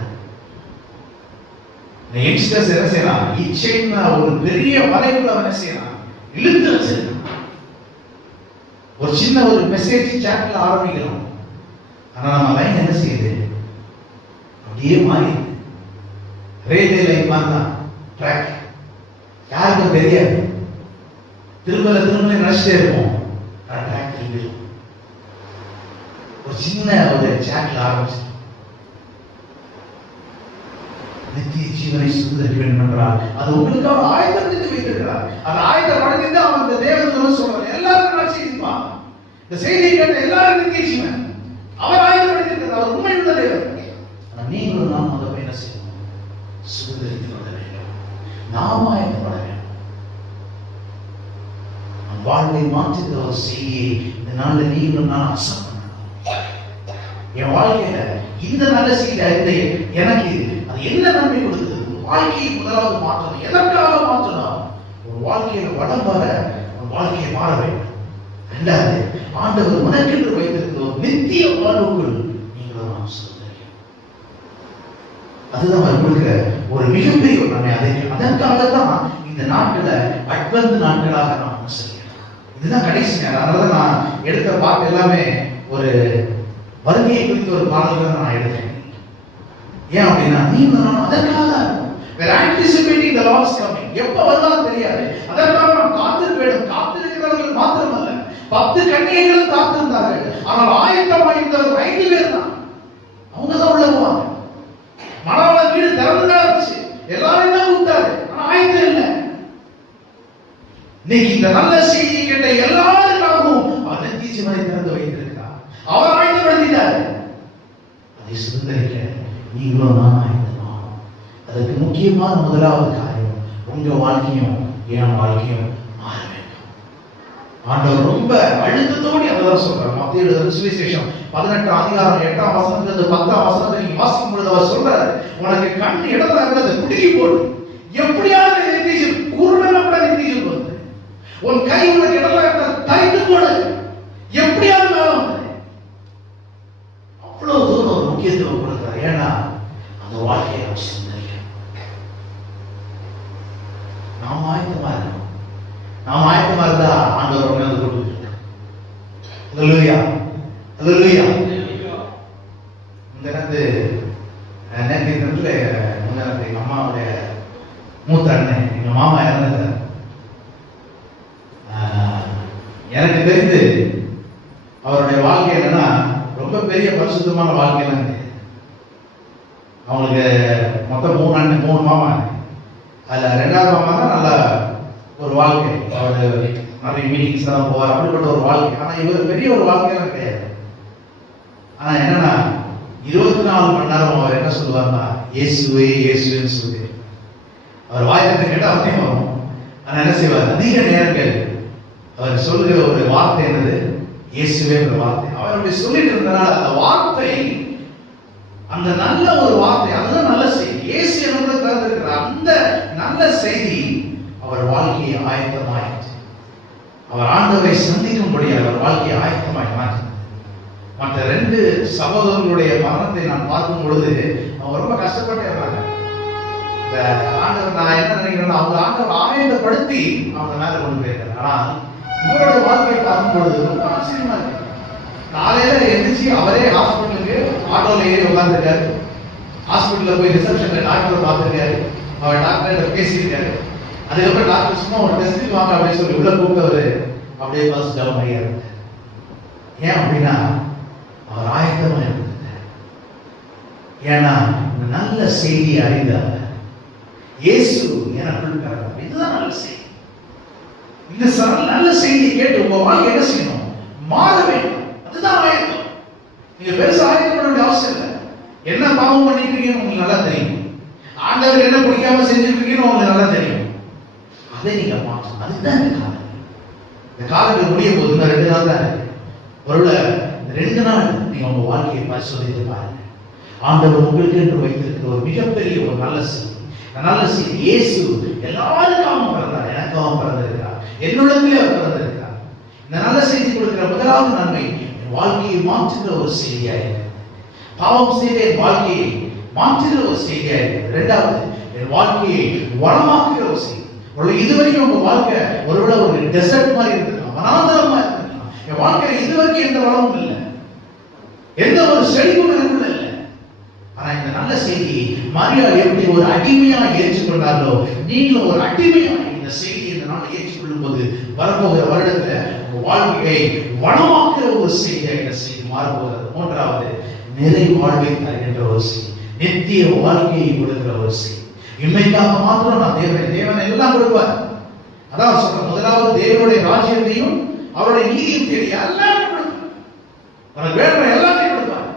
யங்ஸ்டர்ஸ் என்ன செய்யலாம்? இச்சைன்னா ஒரு பெரிய வலைக்குள்ள என்ன செய்யலாம்? இழுத்து வச்சிருக்கான். ஒரு சின்ன ஒரு மெசேஜ் சாட்ல ஆரம்பிக்கலாம். ஆனா நம்ம லைன் என்ன செய்யுது? அப்படியே மாறி ரயில்வே லைன் மாதிரி தான் ட்ராக். யாருக்கும் தெரியாது. திரும்பல நினைச்சிட்டே இருப்போம். ட்ராக் திரும்பிடும். ஒரு சின்ன ஒரு சாட்ல ஆரம்பிச்சு நித்திய ஜீவனை சுதந்திரிக்க வேண்டும் என்றால் அது உங்களுக்காக ஆயத்தப்படுத்தி வைத்திருக்கிறார். அது ஆயத்தப்படுத்தி அவன் இந்த தேவதூதன் சொல்றார். எல்லாரும் நான் செய்திப்பான். இந்த செய்தியை கேட்ட எல்லாரும் நித்திய ஜீவன் அவர் ஆயத்தப்படுத்தி இருக்கிறார். அவர் உண்மை உள்ள தேவன். ஆனால் நீங்களும் நாம் அதை என்ன செய்யணும்? சுதந்திரித்துக் கொள்ள வேண்டும். நாம் ஆயத்தப்பட வேண்டும். நம் வாழ்வை மாற்றுகிற ஒரு செய்தியை இந்த நாளில் நீங்களும் நான் அசம் பண்ணணும். என் வாழ்க்கையில இந்த நல்ல செய்தி அறிந்த எனக்கு அது என்ன நன்மை கொடுக்குது? வாழ்க்கையை முதலாவது மாற்றணும். எதற்காக மாற்றணும்? ஒரு வாழ்க்கையில வளம் வர ஒரு வாழ்க்கையை மாற வேண்டும். இரண்டாவது, ஆண்டவர் உனக்கென்று வைத்திருக்கிற ஒரு நித்திய வாழ்வுக்குள் நீங்களும் நாம் சொல்லுங்க. அதுதான் அவர் கொடுக்கிற ஒரு மிகப்பெரிய ஒரு நன்மை. அதற்காகத்தான் இந்த நாட்களை அட்வென்ட் நாட்களாக நாம் செய்யணும். இதுதான் கடைசி நேரம். அதனால நான் எடுத்த பாட்டு எல்லாமே ஒரு வருகையை குறித்த ஒரு பாடல்களை நான் எடுத்தேன். ஏன் அப்படின்னா நீங்க அதற்காக தான் anticipating the Lord's coming. எப்ப வந்தாலும் தெரியாது. அதற்காக நாம் காத்திருக்க வேண்டும். காத்திருக்கிறவர்கள் மாத்திரமல்ல, 10 கன்னிகைகளும் காத்திருந்தார்கள். ஆனால் ஆயத்தமாயிருந்தவர்கள் 5 பேர் தான். அவங்க தான் உள்ள போவாங்க. மணவாளன் வீடு திறந்துதான் இருந்துச்சு. எல்லாரும் தான் கூப்பிட்டாரு. ஆனா ஆயத்தம் இல்லை. இன்னைக்கு இந்த நல்ல செய்தி கேட்ட எல்லாருக்காகவும் அவர் நித்திய ஜீவனை திறந்து வைத்திருக்கிறார். அவர் ஆயத்தப்படுத்திட்டார். அதை சுதந்திரிக்க நீங்களும் நான் ஆயத்தமாகும். அதுக்கு முக்கியமான முதலாவது காரியம் உங்க வாழ்க்கையும் என் வாழ்க்கையும் மாற வேண்டும். ஆண்டவர் ரொம்ப அழுத்தத்தோடு அதான் சொல்றார். மத்திய எழுதின சுவிசேஷம் 18 அதிகாரம் 8ஆம் வசனத்திலிருந்து 10ஆம் வசனத்தை நீங்க வாசிக்கும் பொழுது அவர் சொல்றாரு, உனக்கு கண் இடத்துல இருந்தது குடுக்கி போடு. எப்படியாவது நித்தியம் குருடன கூட நித்தியம் போடு. உன் கை உனக்கு இடத்துல இருந்தது தைத்து போடு. எப்படியாவது வேணும். அவ்வளவு தூரம் ஒரு முக்கியத்துவம் கொடுத்தார். ஏன்னா அந்த வாழ்க்கையை அவர் சிந்தனைக்க நாம் ஆயத்தமா இருக்கணும். நாம் ஆயத்தமா இருந்தா ஆண்டவர் உணர்ந்து கொடுத்துருக்கார். அல்லேலூயா, அல்லேலூயா. இந்த நேரத்து எங்க அம்மாவுடைய மூத்த அண்ணன் எங்க மாமா இறந்துட்டார். எனக்கு தெரிந்து அவருடைய வாழ்க்கை என்னன்னா ரொம்ப பெரிய பரிசுத்தமான வாழ்க்கையெல்லாம் கிடையாது. அவங்களுக்கு மொத்தம் 3 அண்ணன் 3 மாமா. அதுல 2வது மாமா தான் நல்ல ஒரு வாழ்க்கை. அவர் நிறைய மீட்டிங்ஸ் தான் போவார். அப்படிப்பட்ட ஒரு வாழ்க்கை. ஆனா இவர் பெரிய ஒரு வாழ்க்கையெல்லாம் கிடையாது. ஆனா என்னன்னா 24 மணி நேரம் அவர் என்ன சொல்லுவார்னா இயேசுவே இயேசுன்னு சொல்லி அவர் வாய்ப்பு கேட்டா அவனே வரும். ஆனா என்ன செய்வார், அதிக நேரங்கள் அவர் சொல்லுகிற ஒரு வார்த்தை என்னது, இயேசுவே என்ற வார்த்தை. அவர் அப்படி சொல்லிட்டு இருந்தனால அந்த வார்த்தை, அந்த நல்ல ஒரு வார்த்தை, அதுதான் நல்ல செய்தி. இயேசு என்று திறந்திருக்கிற அந்த நல்ல செய்தி அவர் வாழ்க்கையை ஆயத்தமாயிற்று. அவர் ஆண்டவரை சந்திக்கும்படியாக அவர் வாழ்க்கையை ஆயத்தமாய் மாற்றினார். மற்ற 2 சகோதரர்களுடைய மரணத்தை நான் பார்க்கும் பொழுது அவங்க ரொம்ப கஷ்டப்பட்டே இருந்தாங்க. இந்த ஆண்டவர், நான் என்ன நினைக்கிறேன்னா, அவங்க ஆண்டவர் ஆயத்தப்படுத்தி அவங்க மேல கொண்டு போயிருக்காரு. ஆனால் இவரோட வாழ்க்கையை பார்க்கும் பொழுது ரொம்ப ஆச்சரியமா இருக்கு. காலையில எழுந்திரிச்சு அவரே ஹாஸ்பிட்டலுக்கு ஆட்டோல ஏறி உட்கார்ந்துருக்காரு. ஹாஸ்பிட்டல்ல போய் ரிசப்ஷன்ல டாக்டரை பார்த்துருக்காரு. அவர் டாக்டர் பேசியிருக்காரு. அதுக்கப்புறம் டாக்டர் சும்மா ஒரு டெஸ்ட் வாங்க அப்படின்னு சொல்லி உள்ள கூப்பிட்டவர் அப்படியே பஸ் டவுன் ஆகியாரு. ஏன் அப்படின்னா அவர் ஆயத்தமா இருந்தார். ஏன்னா இந்த நல்ல செய்தியை அறிந்தார். இயேசு எனக்குள் பிறந்தார். இதுதான் நல்ல செய்தி. இந்த நல்ல செய்தியை கேட்டு உங்க வாழ்க்கை என்ன செய்யணும், மாற வேண்டும். அதுதான் ஆயத்தம். நீங்க பெருசா ஆயத்தப்பட வேண்டிய அவசியம் இல்லை. என்ன பாவம் பண்ணிட்டு இருக்கீங்கன்னு உங்களுக்கு நல்லா தெரியும். ஆண்டவர் என்ன பிடிக்காம செஞ்சுட்டு இருக்கீங்கன்னு உங்களுக்கு நல்லா தெரியும். அதை நீங்க மாற்றணும். அதுதான் இந்த காலம். இந்த காலங்கள் முடிய போது 2 நாள் தான் இருக்கு. ஒருவேளை 2 நாள் நீங்க உங்க வாழ்க்கையை பரிசோதித்து பாருங்க. ஆண்டவர் உங்களுக்கு என்று வைத்திருக்கிற ஒரு மிகப்பெரிய ஒரு நல்ல செய்தி. நல்ல செய்தி, இயேசு எல்லாருக்காகவும் பிறந்தார். எனக்காகவும் பிறந்திருக்கிறார். என்னுடனே அவர் பிறந்திருக்கிறார். இந்த நல்ல செய்தி கொடுக்கிற முதலாவது நன்மை என் வாழ்க்கையை மாற்றுகிற ஒரு செய்தியாக, பாவம் செய்த என் வாழ்க்கையை மாற்றுகிற ஒரு செய்தியாக, 2வது என் வாழ்க்கையை வளமாக்குகிற ஒரு செய்தி. இதுவரைக்கும் உங்க வாழ்க்கை ஒருவேளை ஒரு டெசர்ட் மாதிரி இருந்திருக்கலாம், வனாந்தரமா இருந்திருக்கலாம். என் வாழ்க்கையில இதுவரைக்கும் எந்த வளமும் இல்லை, எந்த ஒரு செழிப்பும் எனக்குள்ள இல்லை. ஆனா இந்த நல்ல செய்தி மரியாள் எப்படி ஒரு அடிமையா ஏற்றுக்கொண்டார்களோ, நீங்களும் ஒரு அடிமையா இந்த செய்தி இந்த நாள் ஏற்றுக்கொள்ளும் போது வரப்போகிற வருடத்துல உங்க வாழ்க்கையை வளமாக்குற ஒரு செய்தியா இந்த செய்தி மாறப்போகிறது. 3வது நிறை வாழ்வை தருகின்ற ஒரு செய்தி, நித்திய வாழ்க்கையை கொடுக்கிற ஒரு செய்தி. இன்மைக்காக மாத்திரம் நான் தேவனை எல்லாம் கொடுப்பார். அதான் சொல்ற, முதலாவது தேவனுடைய ராஜ்யத்தையும் அவருடைய நீதியும் தேடி எல்லாரும் கொடுப்பார். உனக்கு வேற எல்லாத்தையும் கொடுப்பார்.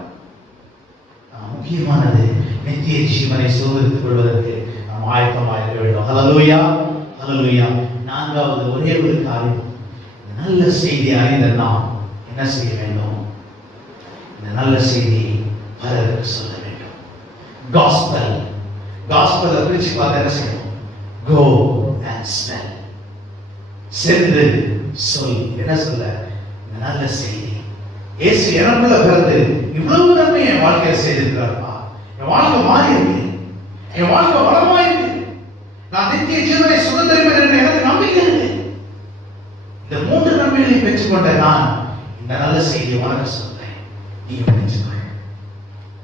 முக்கியமானது நித்திய ஜீவனை சுதந்திரித்துக் கொள்வதற்கு நாம் ஆயத்தமாக இருக்க வேண்டும். ஹல்லேலூயா, ஹல்லேலூயா. 4வது ஒரே ஒரு காரியம், நல்ல செய்தி அறிந்த நாம் என்ன செய்ய வேண்டும், இந்த நல்ல செய்தி பலருக்கு சொல்ல வேண்டும். காஸ்பல், காஸ்பலை பிரிச்சு பார்த்து என்ன செய்யணும், கோ அண்ட் ஸ்பெல், சென்று சொல். என்ன சொல்ல, இந்த நல்ல செய்தி. இயேசு எனக்குள்ள பிறந்து இவ்வளவு நன்மை என் வாழ்க்கையை செய்திருக்கிறார்ப்பா. என் வாழ்க்கை மாறி இருக்கு, என் வாழ்க்கை வளமா இருக்கு, நான் நித்திய ஜீவனை சுதந்திரமே என்று எனக்கு நம்பிக்கை இருக்கு. இந்த 3 நன்மைகளை பெற்றுக்கொண்ட நான் இந்த நல்ல செய்தியை உனக்கு சொல்றேன், நீ பெற்றுக்கொள்.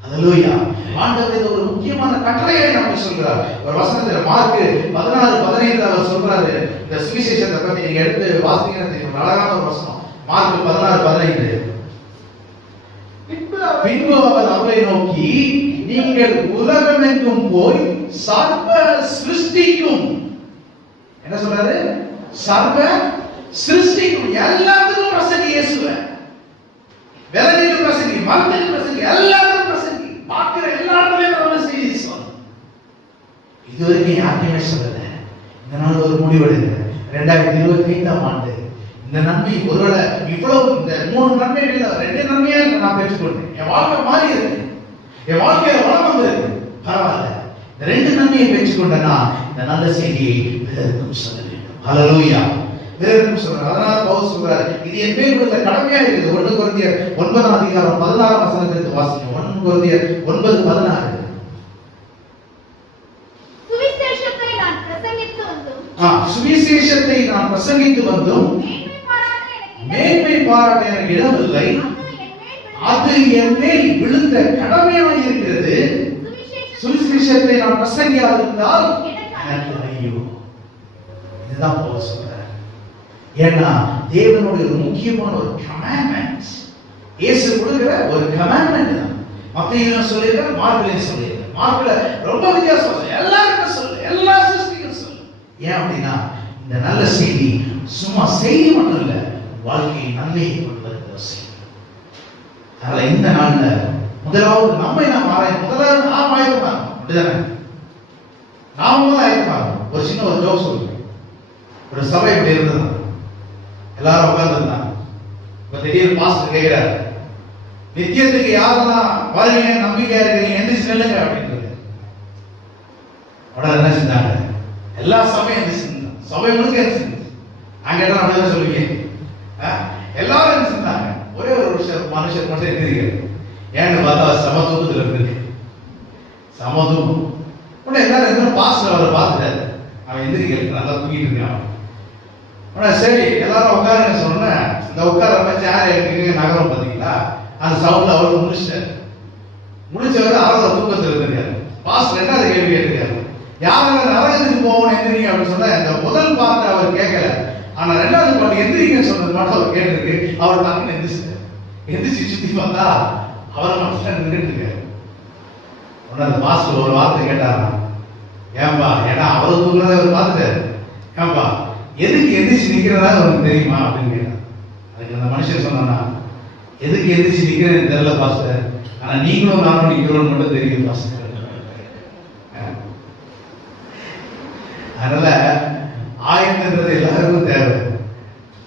ஹல்லேலூயா. ஆண்டவர் இது ஒரு முக்கியமான கட்டளையை நமக்கு சொல்றார். ஒரு வசனத்துல மார்க் 16:15 அவர் சொல்றாரு. இந்த சுவிசேஷத்தை பத்தி நீங்க எடுத்து வாசித்தீங்கன்னா ஒரு அழகான ஒரு வசனம். மார்க் 16:15. பின்பு அவர் அவரை நோக்கி, நீங்கள் உலகமெங்கும் போய் சர்வ சிருஷ்டிக்கும், என்ன சொல்றாரு, சர்வ சிருஷ்டிக்கும் எல்லாத்துக்கும் பிரசங்கி. இயேசுவை விலங்குக்கு பிரசங்கி, மரத்துக்கு பிரசங்கி, எல்லாத்துக்கும் பிரசங்கி, பார்க்கிற எல்லாருமே நல்ல செய்தி சொல்லு. இதுவரைக்கும் யாருமே சொல்லல. இந்த நாள் ஒரு முடிவெடுங்க. 2025ஆம் ஆண்டு இந்த நன்மை, ஒருவேளை இவ்வளவு இந்த 3 நன்மைகள் 2 நன்மையா நான் பெற்றுக்கொண்டேன். என் வாழ்க்கை மாறி இருக்கு, என் வாழ்க்கையில வளம் வந்திருக்கு, பரவாயில்ல. இந்த 2 நன்மையை பெற்றுக்கொண்டனா இந்த நல்ல செய்தியை பிறருக்கும் சொல்ல வேண்டும். ஹல்லேலூயா. பிறருக்கும் சொல்றார். அதனால பவுல் சொல்றார், இது என் பேர் உள்ள கடமையா இருக்குது. 1 கொரிந்தியர் 9:16 வசனத்திற்கு வாசிங்க. 1 கொரிந்தியர் 9:16. சுவிசேஷத்தை நான் பிரசங்கித்து வந்தும் மேன்மை பாராட்ட எனக்கு இடமில்லை. அது என் மேல் விழுந்த கடமையாக இருக்கிறது. சுவிசேஷத்தை நான் பிரசங்கியாதிருந்தால் எனக்கு ஐயோ. இதுதான் பவுல் சொல்றார். ஏன்னா தேவனுடைய ஒரு முக்கியமான ஒரு கமாண்ட்மெண்ட், இயேசு கொடுக்கிற ஒரு கமாண்ட்மெண்ட் தான். மத்தேயுல சொல்லிருக்கார், மார்க்லயும் சொல்லிருக்கார். மார்க்ல ரொம்ப வித்தியாசம் சொல்ல, எல்லாருக்கும் சொல்லு, எல்லா சிருஷ்டிக்கும் சொல்லு. ஏன் அப்படின்னா இந்த நல்ல செய்தி சும்மா செய்தி மட்டும் இல்ல, வாழ்க்கையை நன்மையை கொண்டு வருகிற செய்தி. அதனால இந்த நாள்ல முதலாவது நம்மை நாம் ஆராய்ச்சி, முதலாவது நாம் ஆயத்தமா அப்படிதானே? நாம ஆயத்தமா. ஒரு சின்ன ஒரு ஜோக் சொல்லுங்க. ஒரு சபை இப்படி இருந்தது, எல்லாரும் உட்கார்ந்துருந்தாங்க. இப்ப திடீர்னு பாஸ்டர் கேட்கிறாரு, நித்தியத்துக்கு யாரெல்லாம் வரீங்க, நம்பிக்கையா இருக்கீங்க, எந்திரிச்சு நில்லுங்க அப்படின்றது. உடனே என்ன செஞ்சாங்க? எல்லா சபையும் எந்திரிச்சு, சபை முழுக்க எந்திரிச்சு. நாங்க என்ன அப்படிதான் சொல்லுவீங்க, எல்லாரும் என்ன செஞ்சாங்க? ஒரே ஒரு மனுஷர் மட்டும் எந்திரிக்கிறது. ஏன்னு பார்த்தா சம தூக்கத்துல இருக்கு, சம தூக்கம். உடனே எல்லாரும் எந்த பாஸ்டர் அவரை பார்த்துட்டாரு, அவன் எந்திரிக்கிறது நல்லா தூங்கிட்டு இருக்கான். உடனே சரி எல்லாரும் உட்காருன்னு சொன்ன, இந்த உட்கார வச்சு யார் இருக்கு நகரம் பார்த்தீங்களா, அந்த சவுண்ட்ல அவருக்கு முடிச்சிட்டாரு. முடிச்சவர் அவரோட தூக்கத்தில் இருக்காரு. பாஸ்டர் என்ன கேள்வி கேட்டிருக்காரு, யாரும் நரகத்துக்கு போகணும் எந்திரிங்க அப்படின்னு சொன்ன இந்த முதல் பாட்டு அவர் கேட்கல, ஆனா ரெண்டாவது பாட்டு எந்திரிங்க சொன்னது மட்டும் அவர் கேட்டிருக்கு. அவர் டக்குன்னு எந்திரிச்சிட்டாரு. எந்திரிச்சு சுத்தி பார்த்தா அவரை மட்டும் நின்றுட்டு இருக்காரு. உடனே அந்த பாஸ்டர் ஒரு வார்த்தை கேட்டாரா, ஏன்பா, ஏன்னா அவர் தூங்குறத அவர் பார்த்துட்டாரு, ஏன்பா எதுக்கு எந்திரிச்சு நிக்கிறதா அவருக்கு தெரியுமா அப்படின்னு கேட்டார். அதுக்கு அந்த மனுஷன் சொன்னா, எதுக்கு எந்திரிச்சு நிக்கிறேன்னு தெரியல பாஸ்டர், ஆனா நீங்களும் நானும் நிக்கிறோம்னு மட்டும் தெரியும் பாஸ்டர். அதனால ஆயத்தன்றது எல்லாருக்கும் தேவை.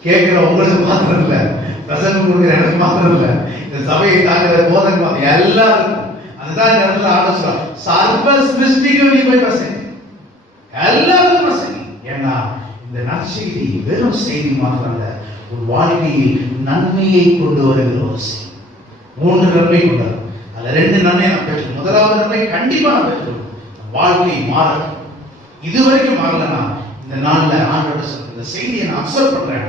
கேட்கிற உங்களுக்கு மாத்திரம் இல்ல, பிரசங்கம் கொடுக்கிற எனக்கு மாத்திரம் இல்ல, இந்த சபையை தாக்குற போதனை எல்லாருக்கும். அதுதான் இடத்துல ஆலோசனை, சர்வ சிருஷ்டிக்கு நீ போய் பிரசங்க, எல்லாருக்கும் பிரசங்க. ஏன்னா இந்த நற்செய்தி வெறும் செய்தி மாத்திரம் இல்ல, ஒரு வாழ்க்கையில் நன்மையை கொண்டு வருகிற ஒரு செய்தி. 3 நன்மை கொண்டாரு, அதுல 2 நன்மை நான் பெற்றோம். முதலாவது நன்மை கண்டிப்பா நான் பெற்றோம், வாழ்க்கை மாறும். இதுவரைக்கும் மாறலன்னா இந்த நாள்ல ஆண்டவரோட இந்த செய்தியை நான் அக்செப்ட் பண்றேன்,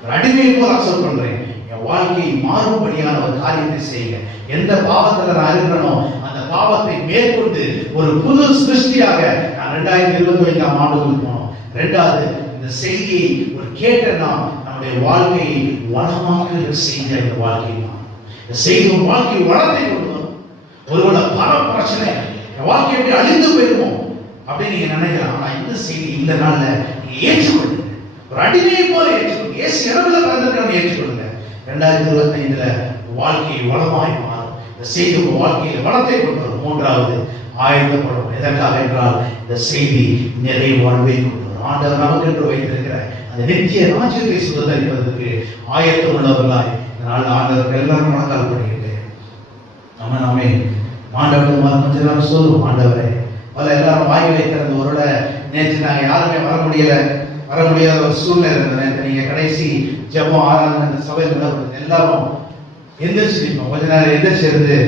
ஒரு அடிமையை போல அக்செப்ட் பண்றேன். என் வாழ்க்கையை மாறும்படியான ஒரு காரியத்தை செய்யுங்க. எந்த பாவத்துல நான் இருக்கிறனோ அந்த பாவத்தை மேற்கொண்டு ஒரு புது சிருஷ்டியாக நான் 2025ஆம் ஆண்டுக்குள் போனோம். 2வது, இந்த செய்தியை ஒரு கேட்டனா நம்முடைய வாழ்க்கையை வளமாக்குகிற செய்தி. அந்த வாழ்க்கையை இந்த செய்தி உன் வாழ்க்கையை வளத்தை கொண்டு வரும். ஒருவேளை பல பிரச்சனை என் வாழ்க்கை எப்படி அழிந்து போயிருவோம் அப்படின்னு நீங்க நினைக்கலாம். ஆனா இந்த செய்தி இந்த நாள்ல நீங்க ஏற்றுக்கொள்ளுங்க, ஒரு அடிமையை போல ஏற்றுக்கொள்ளுங்க. இயேசு இரவுல பிறந்திருக்கிறவங்க ஏற்றுக்கொள்ளுங்க. 2025ல வாழ்க்கை வளமாய் மாறும். இந்த செய்தி உங்க வாழ்க்கையில வளத்தை கொண்டு வரும். 3வது, ஆயத்தப்படும். எதற்காக என்றால் இந்த செய்தி நிறைய வாழ்வை கொண்டு வரும். ஆண்டவர் நமக்கு என்று வைத்திருக்கிற அந்த நித்திய ராஜ்யத்தை சுதந்திரிப்பதற்கு ஆயத்தம் உள்ளவர்களாய் இந்த நாள் ஆண்டவர்கள் எல்லாரும் மனக்கால் பண்ணுகிறேன். நாமே ஆண்டவர் கொஞ்ச நேரம் சொல்லுவோம், ஆண்டவரே எல்லாரும் வாய்களை திறந்து. ஒருவேளை நேற்று நாங்க யாருமே வர முடியாத ஒரு சூழ்நிலை இருந்தது. நேற்று நீங்க கடைசி ஜெபம் ஆராதனை இந்த சபையில் நடந்தது. எல்லாரும் எந்திரிச்சு நிற்போம். கொஞ்ச நேரம் எந்திரிச்சு இருந்து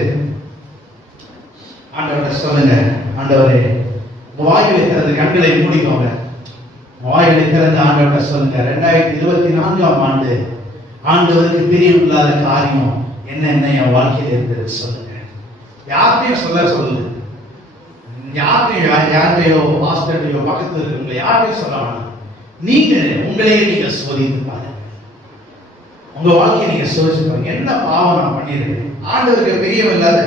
ஆண்டவர்கிட்ட சொல்லுங்க, ஆண்டவரே உங்க வாய்களை திறந்து கண்களை மூடிக்கோங்க. வாய்களை திறந்து ஆண்டவர்கிட்ட சொல்லுங்க, 2024ஆம் ஆண்டு ஆண்டவருக்கு பிரியம் இல்லாத காரியம் என்ன என் வாழ்க்கையில் இருந்தது சொல்லுங்க. யார்கிட்டையும் சொல்லுது, யார்கிட்டையோ பாஸ்டர்டையோ பக்கத்தில் இருக்கிறவங்களை யாரையும் சொல்ல வேணாம். நீங்க உங்களையே நீங்க சோதித்து பாருங்க. உங்க வாழ்க்கையை நீங்க சோதிச்சு பாருங்க. என்ன பாவம் நான் பண்ணியிருக்கேன், ஆண்டவருக்கு பிரியம் இல்லாத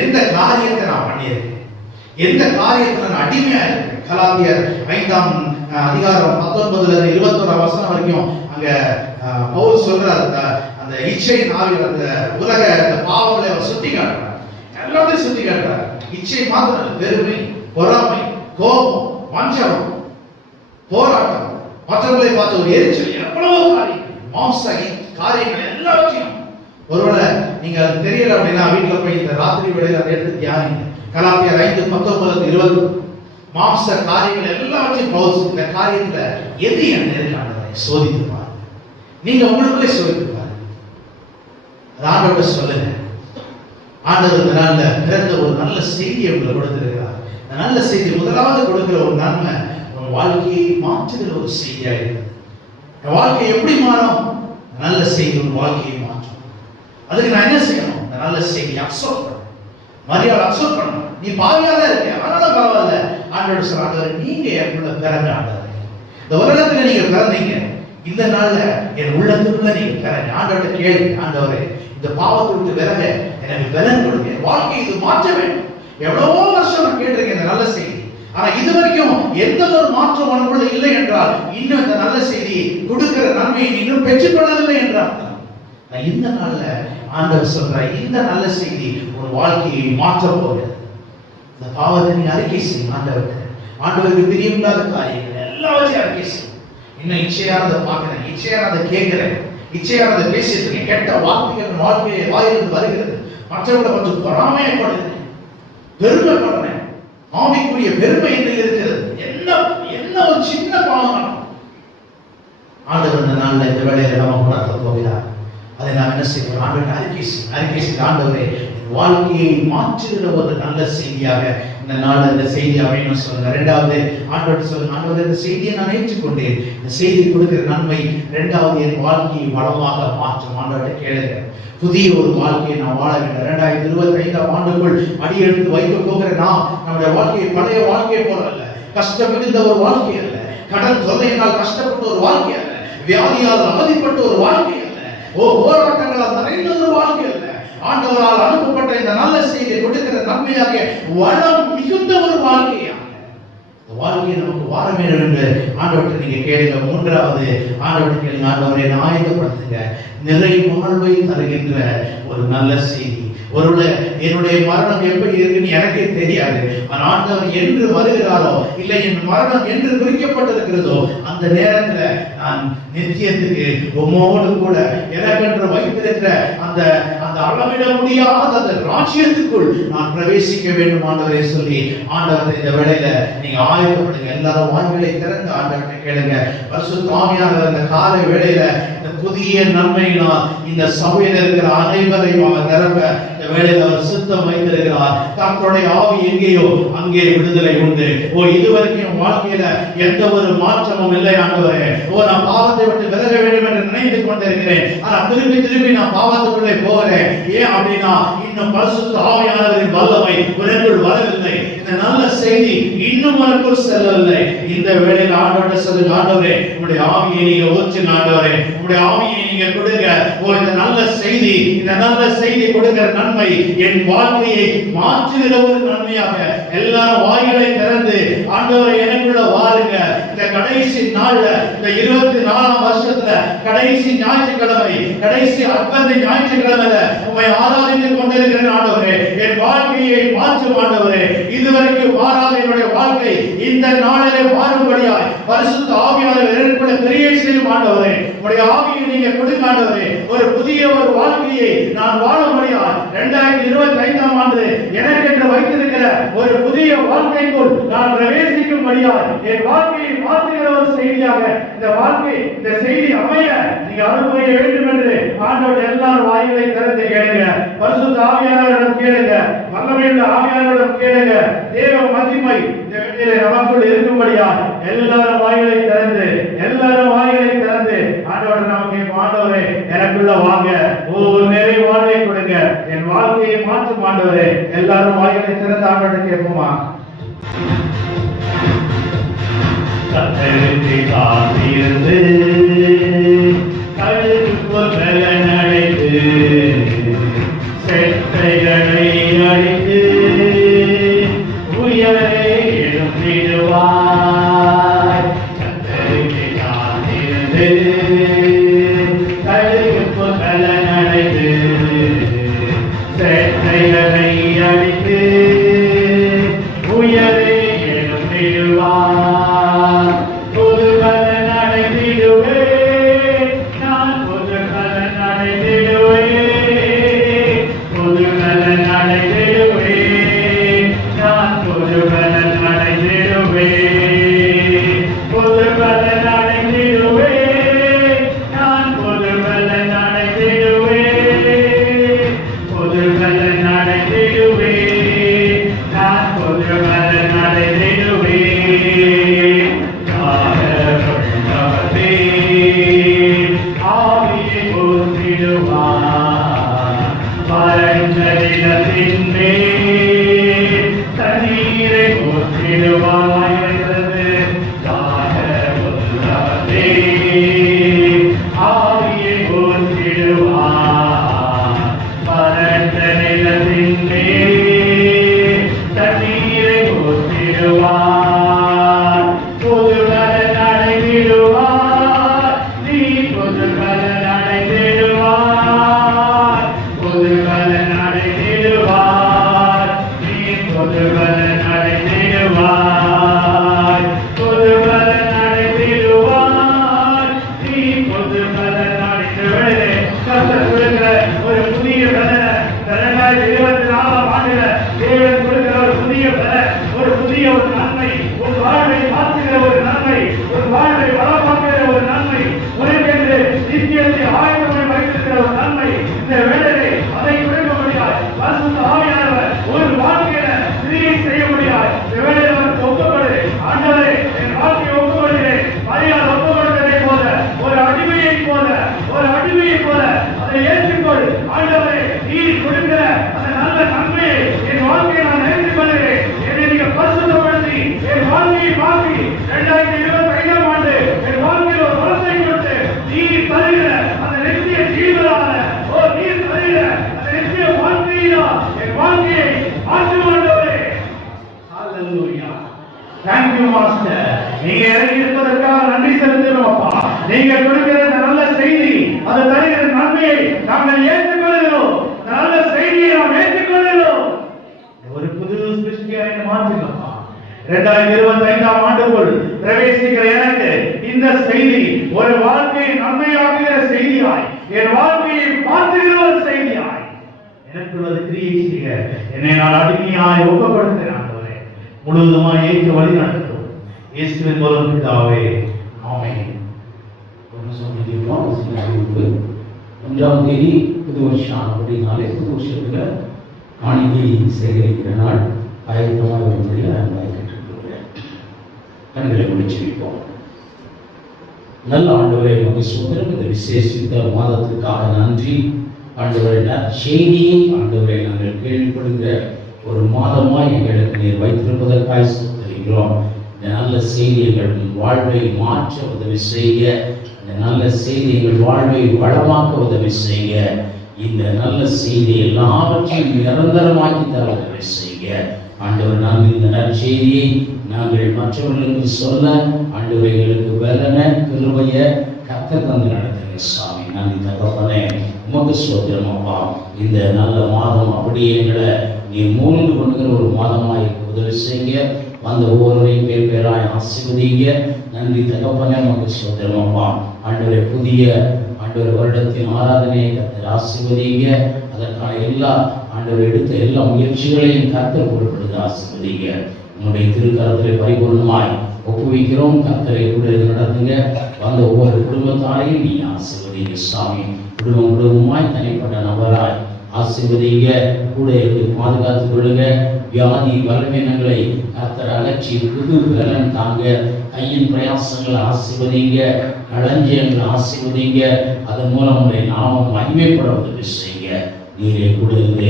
எந்த காரியத்தை நான் பண்ணியிருக்கேன், எந்த காரியத்துல நான் அடிமையா இருக்கேன். கலாத்தியர் 5ஆம் அதிகாரம் 19 21 வசனம் வரைக்கும் அங்க பவுல் சொல்றார், அந்த இச்சை நாவில் அந்த உலக அந்த பாவங்களை அவர் சுட்டி காட்டுறார். எல்லாத்தையும் சுட்டி காட்டுறார். இச்சை மாத்திரம், பெருமை, பொறாமை, கோபம், வஞ்சகம், போராட்டம், மற்றவர்களை பார்த்து ஒரு எரிச்சல், எவ்வளவோ காரியம், மாம்ச காரியங்கள் எல்லாவற்றையும். ஒருவேளை நீங்க அது தெரியல அப்படின்னா வீட்டுல போய் இந்த ராத்திரி வேளையில அதை எடுத்து தியானிங்க. கலாத்தியர் 5:19-20 மாம்ச காரியங்கள் எல்லாவற்றையும் பவுல் இந்த காரியத்துல எது என்ன இருக்கானதை சோதித்து பாருங்க. நீங்க உங்களுக்குள்ளே சோதித்து பாருங்க. அது ஆண்டவர்கிட்ட சொல்லுங்க. ஆண்டவர் இந்த நாள்ல பிறந்த ஒரு நல்ல செய்தியை உங்களுக்கு கொடுத்திருக்கிறார். இந்த நல்ல செய்தி முதலாவது கொடுக்கிற ஒரு நன்மை உங்க வாழ்க்கையை மாற்றுகிற ஒரு செய்தியா இருக்குது. என் வாழ்க்கை எப்படி மாறும்? நல்ல செய்தி உங்க வாழ்க்கையை மாற்றும். அதுக்கு நான் என்ன செய்யணும்? இந்த நல்ல செய்தியை அக்செப்ட் பண்ணணும். மரியாதை அக்செப்ட் பண்ணணும். நீ பாவியாக இருக்க, ஆனாலும் பரவாயில்ல. ஆண்டவர் சொல்ற, ஆண்டவர் நீங்க எனக்குள்ள பிறந்த ஆண்டவர், இந்த உலகத்துல நீங்க பிறந்தீங்க, இந்த நாள்ல என் உள்ளத்துக்குள்ள நீங்க பிறங்க. ஆண்டவர்கிட்ட கேளு, ஆண்டவரே இந்த பாவத்தை விட்டு விலக எனக்கு பலன் கொடுங்க, வாழ்க்கை இது மாற்ற வேண்டும். எவ்வளவோ வருஷம் நான் கேட்டிருக்கேன் இந்த நல்ல செய்தி, ஆனா இதுவரைக்கும் எந்த ஒரு மாற்றம் உனக்குள்ள இல்லை என்றால் இன்னும் இந்த நல்ல செய்தி கொடுக்கிற நன்மையை இன்னும் பெற்றுக்கொள்ளவில்லை என்றால் இந்த நாள்ல ஆண்டவர் சொல்ற இந்த நல்ல செய்தி ஒரு வாழ்க்கையை மாற்ற போகிறது. இந்த பாவத்தை நீ அறிக்கை செய்யும் ஆண்டவருக்கு பிரியமில்லாத காரியங்கள் எல்லாவற்றையும் அறிக்கை செய்யும். இன்னும் இச்சையானதை பார்க்கிறேன், இச்சையானதை கேட்கிறேன், இச்சையானதை பேசிட்டு இருக்கேன், கெட்ட வார்த்தைகள் வாழ்க்கையை வாயிலிருந்து வருகிறது, மற்றவர்களை கொஞ்சம் பொறாமையப்படுகிறேன், பெருமைப்படுறேன், ஆவிக்குரிய பெருமை என்று இருக்கிறது. என்ன ஒரு சின்ன பாவம் ஆண்டவர் இந்த நாள்ல இந்த வேளையில நம்ம உணர்த்த போகிறார். அதை நாம் என்ன செய்வோம்? ஆண்டவரை அறிக்கை செய்து ஆண்டவரே வாழ்க்கையை மாற்றுகிற ஒரு நல்ல செய்தியாக இந்த நாள் இந்த செய்தி அமையணும் சொல்லுங்க. இரண்டாவது ஆண்டவர் சொல்லுங்க, ஆண்டவர் இந்த செய்தியை நான் ஏற்றுக்கொண்டேன், இந்த செய்தி கொடுக்கிற நன்மை இரண்டாவது என் வாழ்க்கையை வளமாக மாற்றும். ஆண்டவரை கேளுங்க, புதிய ஒரு வாழ்க்கையை நான் வாழ வேண்டும். 2025 ஆண்டுக்குள் அடி எடுத்து வைக்க போகிற நம்முடைய வாழ்க்கையை பழைய வாழ்க்கையை போல அல்ல, கஷ்டம் மிகுந்த ஒரு வாழ்க்கை அல்ல, கடன் தொல்லையினால் கஷ்டப்பட்ட ஒரு வாழ்க்கை அல்ல, வியாதியால் அவதிப்பட்ட ஒரு வாழ்க்கை அல்ல, போராட்டங்களால் நிறைந்த ஒரு வாழ்க்கை அல்ல, ஆண்டவரால் அனுப்பப்பட்ட இந்த நல்ல செய்தியை கொடுக்கிற நன்மையாக வளம் மிகுந்த ஒரு வாழ்க்கையாக வாழ்க்கையை நமக்கு வாழ வேண்டும் என்று ஆண்டவர்கிட்ட நீங்க கேளுங்க. மூன்றாவது ஆண்டவர்கிட்ட கேளுங்க, ஆண்டவரை ஆயத்தப்படுத்துங்க நிறை வாழ்வை தருகின்ற ஒரு நல்ல செய்தி. ஒருவேளை என்னுடைய மரணம் எப்படி இருக்குன்னு எனக்கே தெரியாது, ஆனால் ஆண்டவர் என்று வருகிறாரோ இல்லை என் மரணம் என்று குறிக்கப்பட்டிருக்கிறதோ அந்த நேரத்துல நான் நித்தியத்துக்கு உம்மோடு கூட எனக்கென்று வைத்திருக்கிற அந்த அளவிட முடியாத அந்த ராஜ்யத்துக்குள் நான் பிரவேசிக்க வேண்டும் ஆண்டவரை சொல்லி ஆண்டவரை இந்த வேளையில நீங்க ஆயத்தப்படுங்க. எல்லாரும் வாய்களை திறந்து ஆண்டவரை கேளுங்க. பரிசுத்த ஆவியானவர் இந்த காலை வேளையில இந்த புதிய நன்மையினால் இந்த சபையில் இருக்கிற அனைவரையும் அவர் நிரப்ப இந்த வேளையில அவர் சித்தம் வைத்திருக்கிறார். கர்த்தருடைய ஆவி எங்கேயோ அங்கே விடுதலை உண்டு. இதுவரைக்கும் வாழ்க்கையில எந்த ஒரு மாற்றமும் இல்லை ஆண்டவரே. நான் பாவத்தை விட்டு விலக வேண்டும் என்று நினைத்து கொண்டிருக்கிறேன், ஆனா திருப்பி நான் பாவத்துக்குள்ளே போகிறேன். ஏன் அப்படின்னா இன்னும் பரிசுத்த ஆவியானவரின் வல்லமை உனக்குள் வரவில்லை, இந்த நல்ல செய்தி இன்னும் உனக்குள் செல்லவில்லை. இந்த வேளையில் ஆண்டவரே சொல்லுங்க, ஆண்டவரே உங்களுடைய ஆவியை நீங்க ஊற்றுங்க, ஆண்டவரே உங்களுடைய ஆவியை நீங்க கொடுங்க. இந்த நல்ல செய்தி, இந்த நல்ல செய்தி கொடுக்கிற நன்மை என் வாழ்க்கையை மாற்றுகிற ஒரு நன்மையாக எல்லாரும் வாய்களை திறந்து ஆண்டவரை எனக்குள்ள வாருங்க. இந்த கடைசி நாள்ல இந்த 24ஆம் வருஷத்துல கடைசி ஞாயிற்றுக்கிழமை, கடைசி அற்பந்த ஞாயிற்றுக்கிழமையில உம்மை ஆராதித்துக் கொண்டிருக்கிறேன் ஆண்டவரே. என் வாழ்க்கையை மாற்றும் ஆண்டவரே. இதுவரைக்கும் மாறாத என்னுடைய வாழ்க்கை இந்த நாளிலே மாறும்படியாய் பரிசுத்த ஆவியானவர் எனக்குள்ள கிரியை செய்யும் ஆண்டவரே. உம்முடைய ஆவியை நீங்க கொடுங்க ஆண்டவரே. ஒரு புதிய ஒரு வாழ்க்கையை நான் வாழும்படியாய் 2025ஆம் ஆண்டு எனக்கென்று வைத்திருக்கிற ஒரு புதிய வாழ்க்கைக்குள் நான் பிரவேசிக்கும்படியாய் என் வாழ்க்கையை மாற்றுகிற ஒரு செய்தியாக இந்த வாழ்க்கை, இந்த செய்தி அமைய நீங்க அனுபவிக்க வேண்டும் என்று ஆண்டவர் எல்லாரும் வாய்களை திறந்து கேளுங்க. பரிசுத்த ஆவியானவரிடம் கேளுங்க, வல்லமையுள்ள ஆவியானவரிடம் கேளுங்க. தேவ மகிமை இந்த வேளையிலே நமக்குள் இருக்கும்படியா எல்லாரும் வாய்களை திறந்து ஆண்டவர் நமக்கு ஆண்டவரே எனக்குள்ள வாங்க, ஒரு நிறைய வாழ்வை கொடுங்க, என் வாழ்க்கையை மாற்றும் ஆண்டவரே. எல்லாரும் வாய்களை திறந்து ஆண்டவரை கேட்போமா? கத்தருக்கு காத்திருந்து கழுகுக்குள் நடைத்து செட்டைகளை அடித்து உயரே எழுந்திடுவார். கத்தருக்கு காத்திருந்து கழுகுக்குள் நடைத்து செட்டைகளை அடித்து உயரே எழுந்திடுவார். Amen. 2024ஆம் ஆண்டுல தேவன் கொடுக்கிற ஒரு புதிய பலன், ஒரு புதிய ஒரு நன்மை, ஒரு வாழ்வை மாற்றுகிற ஒரு நன்மை, ஒரு வாழ்வை வளமாக்குகிற ஒரு நன்மை, உனக்கென்று நித்தியத்தை ஆயத்தமாய் வைத்திருக்கிற ஒரு நன்மை. இந்த வேளையிலே அதை கொடுக்க முடியாது. பரிசுத்த ஆவியானவர் ஒரு வாழ்க்கையில கிரியை செய்ய முடியாது. இந்த வேளையில ஒப்புக்கொடு. ஆண்டவரே, என் வாழ்க்கையை ஒப்புக்கொள்கிறேன். மரியாதை ஒப்புக்கொடுத்ததை போல, ஒரு அடிமையை போல, ஒரு அடிமையை போல அதை ஏற்றுக்கொள். ஆண்டவரே, நீர் கொடுக்கிற அந்த நல்ல நன்மையை என் வாழ்க்கையை நான் ஏற்றுக் கொள்கிறேன். என்னை நீங்க பரிசுத்தப்படுத்தி என் வாழ்க்கையை மாற்றி 2025ஆம் ஆண்டு என் வாழ்க்கையில் ஒரு வளத்தை கொடுத்து நீர் தருகிற அந்த நித்திய ஜீவனான நீர் தருகிற அந்த நித்திய வாழ்க்கையினால் என் வாழ்க்கையை மாற்றும் ஆண்டவரே. ஹல்லேலூயா. Thank you master. நீங்க இறங்கி இருப்பதற்காக நன்றி செலுத்துகிறோம் அப்பா. நீங்க கொடுக்கிற இந்த நல்ல செய்தி, அது தருகிற நன்மையை நாங்கள் ஏற்றுக்கொள்கிறோம். நல்ல செய்தியை நாம் ஏற்றுக்கொள்கிறோம். ஒரு புது சிருஷ்டியாய் மாற்றுங்கப்பா. 2025ஆம் ஆண்டுக்குள் பிரவேசிக்கிற எனக்கு இந்த செய்தி ஒரு வாழ்க்கையை நன்மையாக்குகிற செய்தியாய், என் வாழ்க்கையை மாற்றுகிற ஒரு செய்தியாய் எனக்குள்ளது கிரியை செய்ய என்னை நான் அடிமையாய் ஒப்புக்கொடுக்கிறேன். ஆண்டவரே, முழுவதுமாய் ஏற்று வழி நடத்தும் இயேசுவின் மூலம் பிதாவே, ஆமென். 1ஆம் தேதி புது வருஷம் அப்படின்னாலே புது வருஷத்துல காணிக்கை சேகரிக்கிற நாள். ஆயத்தமாக வரும்படியா கேட்டுக்கொள்கிறேன். கண்களை முடிச்சு வைப்போம். நல்ல ஆண்டவரே, உங்கள் சுதந்திரம் இந்த விசேஷித்த மாதத்திற்காக நன்றி. ஆண்டவரை செய்தியை ஆண்டவரை நாங்கள் கேள்விப்படுகிற ஒரு மாதமாய் எங்களுக்கு நீர் வைத்திருப்பதற்காக சுத்தரிக்கிறோம். இந்த நல்ல செய்தி எங்கள் வாழ்வை மாற்ற உதவி செய்ய, இந்த நல்ல செய்தி எங்கள் வாழ்வை வளமாக்க உதவி செய்ய, இந்த நல்ல செய்தி எல்லாவற்றையும் நிரந்தரமாக்கி தர உதவி செய்ய ஆண்டவர், நாங்கள் இந்த நற்செய்தியை நாங்கள் மற்றவர்களுக்கு சொல்ல ஆண்டவர் எங்களுக்கு பலன கிருபைய கர்த்தர் தந்து நடத்துங்க சாமி. நன்றி தகப்பனே, உமக்கு ஸ்தோத்திரம் அப்பா. இந்த நல்ல மாதம் அப்படியே எங்களை நீ மூழ்கு கொண்டுகிற ஒரு மாதமாய் உதவி செய்ய, வந்த ஒவ்வொருவரையும் பேர் பேராய் ஆசீர்வதிங்க. நன்றி தகப்பனே, உமக்கு ஸ்தோத்திரம் அப்பா. ஆண்டவரை புதிய ஆண்டவர் வருடத்தின் ஆராதனையை கர்த்தர் ஆசீர்வதிங்க. அதற்கான எல்லா ஆண்டவர் எடுத்த எல்லா முயற்சிகளையும் கர்த்தர் பொறுப்படுத்த ஆசீர்வதிங்க. உங்களுடைய திருக்கரத்திலே பரிபூர்ணமாய் ஒப்புவிக்கிறோம். கர்த்தரை கூட நடத்துங்க. வந்த ஒவ்வொரு குடும்பத்தாரையும் நீ ஆசீர்வதிங்க சாமி. குடும்பமாய் தனிப்பட்ட நபராய் ஆசீர்வதிங்க. கூட இருந்து பாதுகாத்துக் கொள்ளுங்க. வியாதி பலவீனங்களை கர்த்தர் அகற்றி புது பலன் தாங்க. கையின் பிரயாசங்களை ஆசீர்வதிங்க. களஞ்சியங்களை ஆசீர்வதிங்க. அதன் மூலம் உங்களை நாமம் மகிமைப்பட உதவி செய்யுங்க. நீரை கொடுங்க.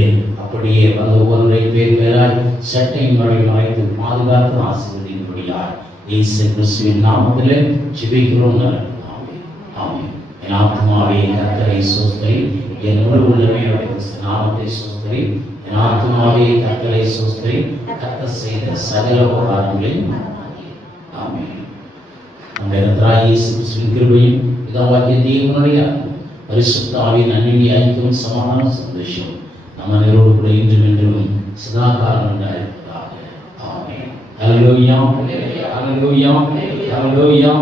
அப்படியே வந்த ஒவ்வொருவரை பேர் பேராய் சட்டையின் முறையில் மறைத்து பாதுகாத்து ஆசீர்வதிக்கும்படியாய் இயேசு கிறிஸ்துவின் நாமத்திலே ஜெபிக்கிறோம். ஆமென். என் ஆத்துமாவே கர்த்தரை ஸ்தோத்திரி, என் முழு உள்ளமே நாமத்தை ஸ்தோத்திரி. என் ஆத்துமாவே கர்த்தரை ஸ்தோத்திரி, கர்த்தர் செய்த சகல உபகாரங்களையும். ஆமென். நம்முடைய கர்த்தராகிய இயேசு கிறிஸ்துவின் கிருபையும் பிதாவாகிய தேவனுடைய பரிசுத்த ஆவியின் அன்பின் ஐக்கியம் சமாதானம் சந்தோஷம் நம்ம நேரோடு கூட இன்றும் என்றும் சதா காலம் உண்டாயிருப்பதாக. ஆமென். ஹல்லேலூயா, ஹல்லேலூயா, ஹல்லேலூயா.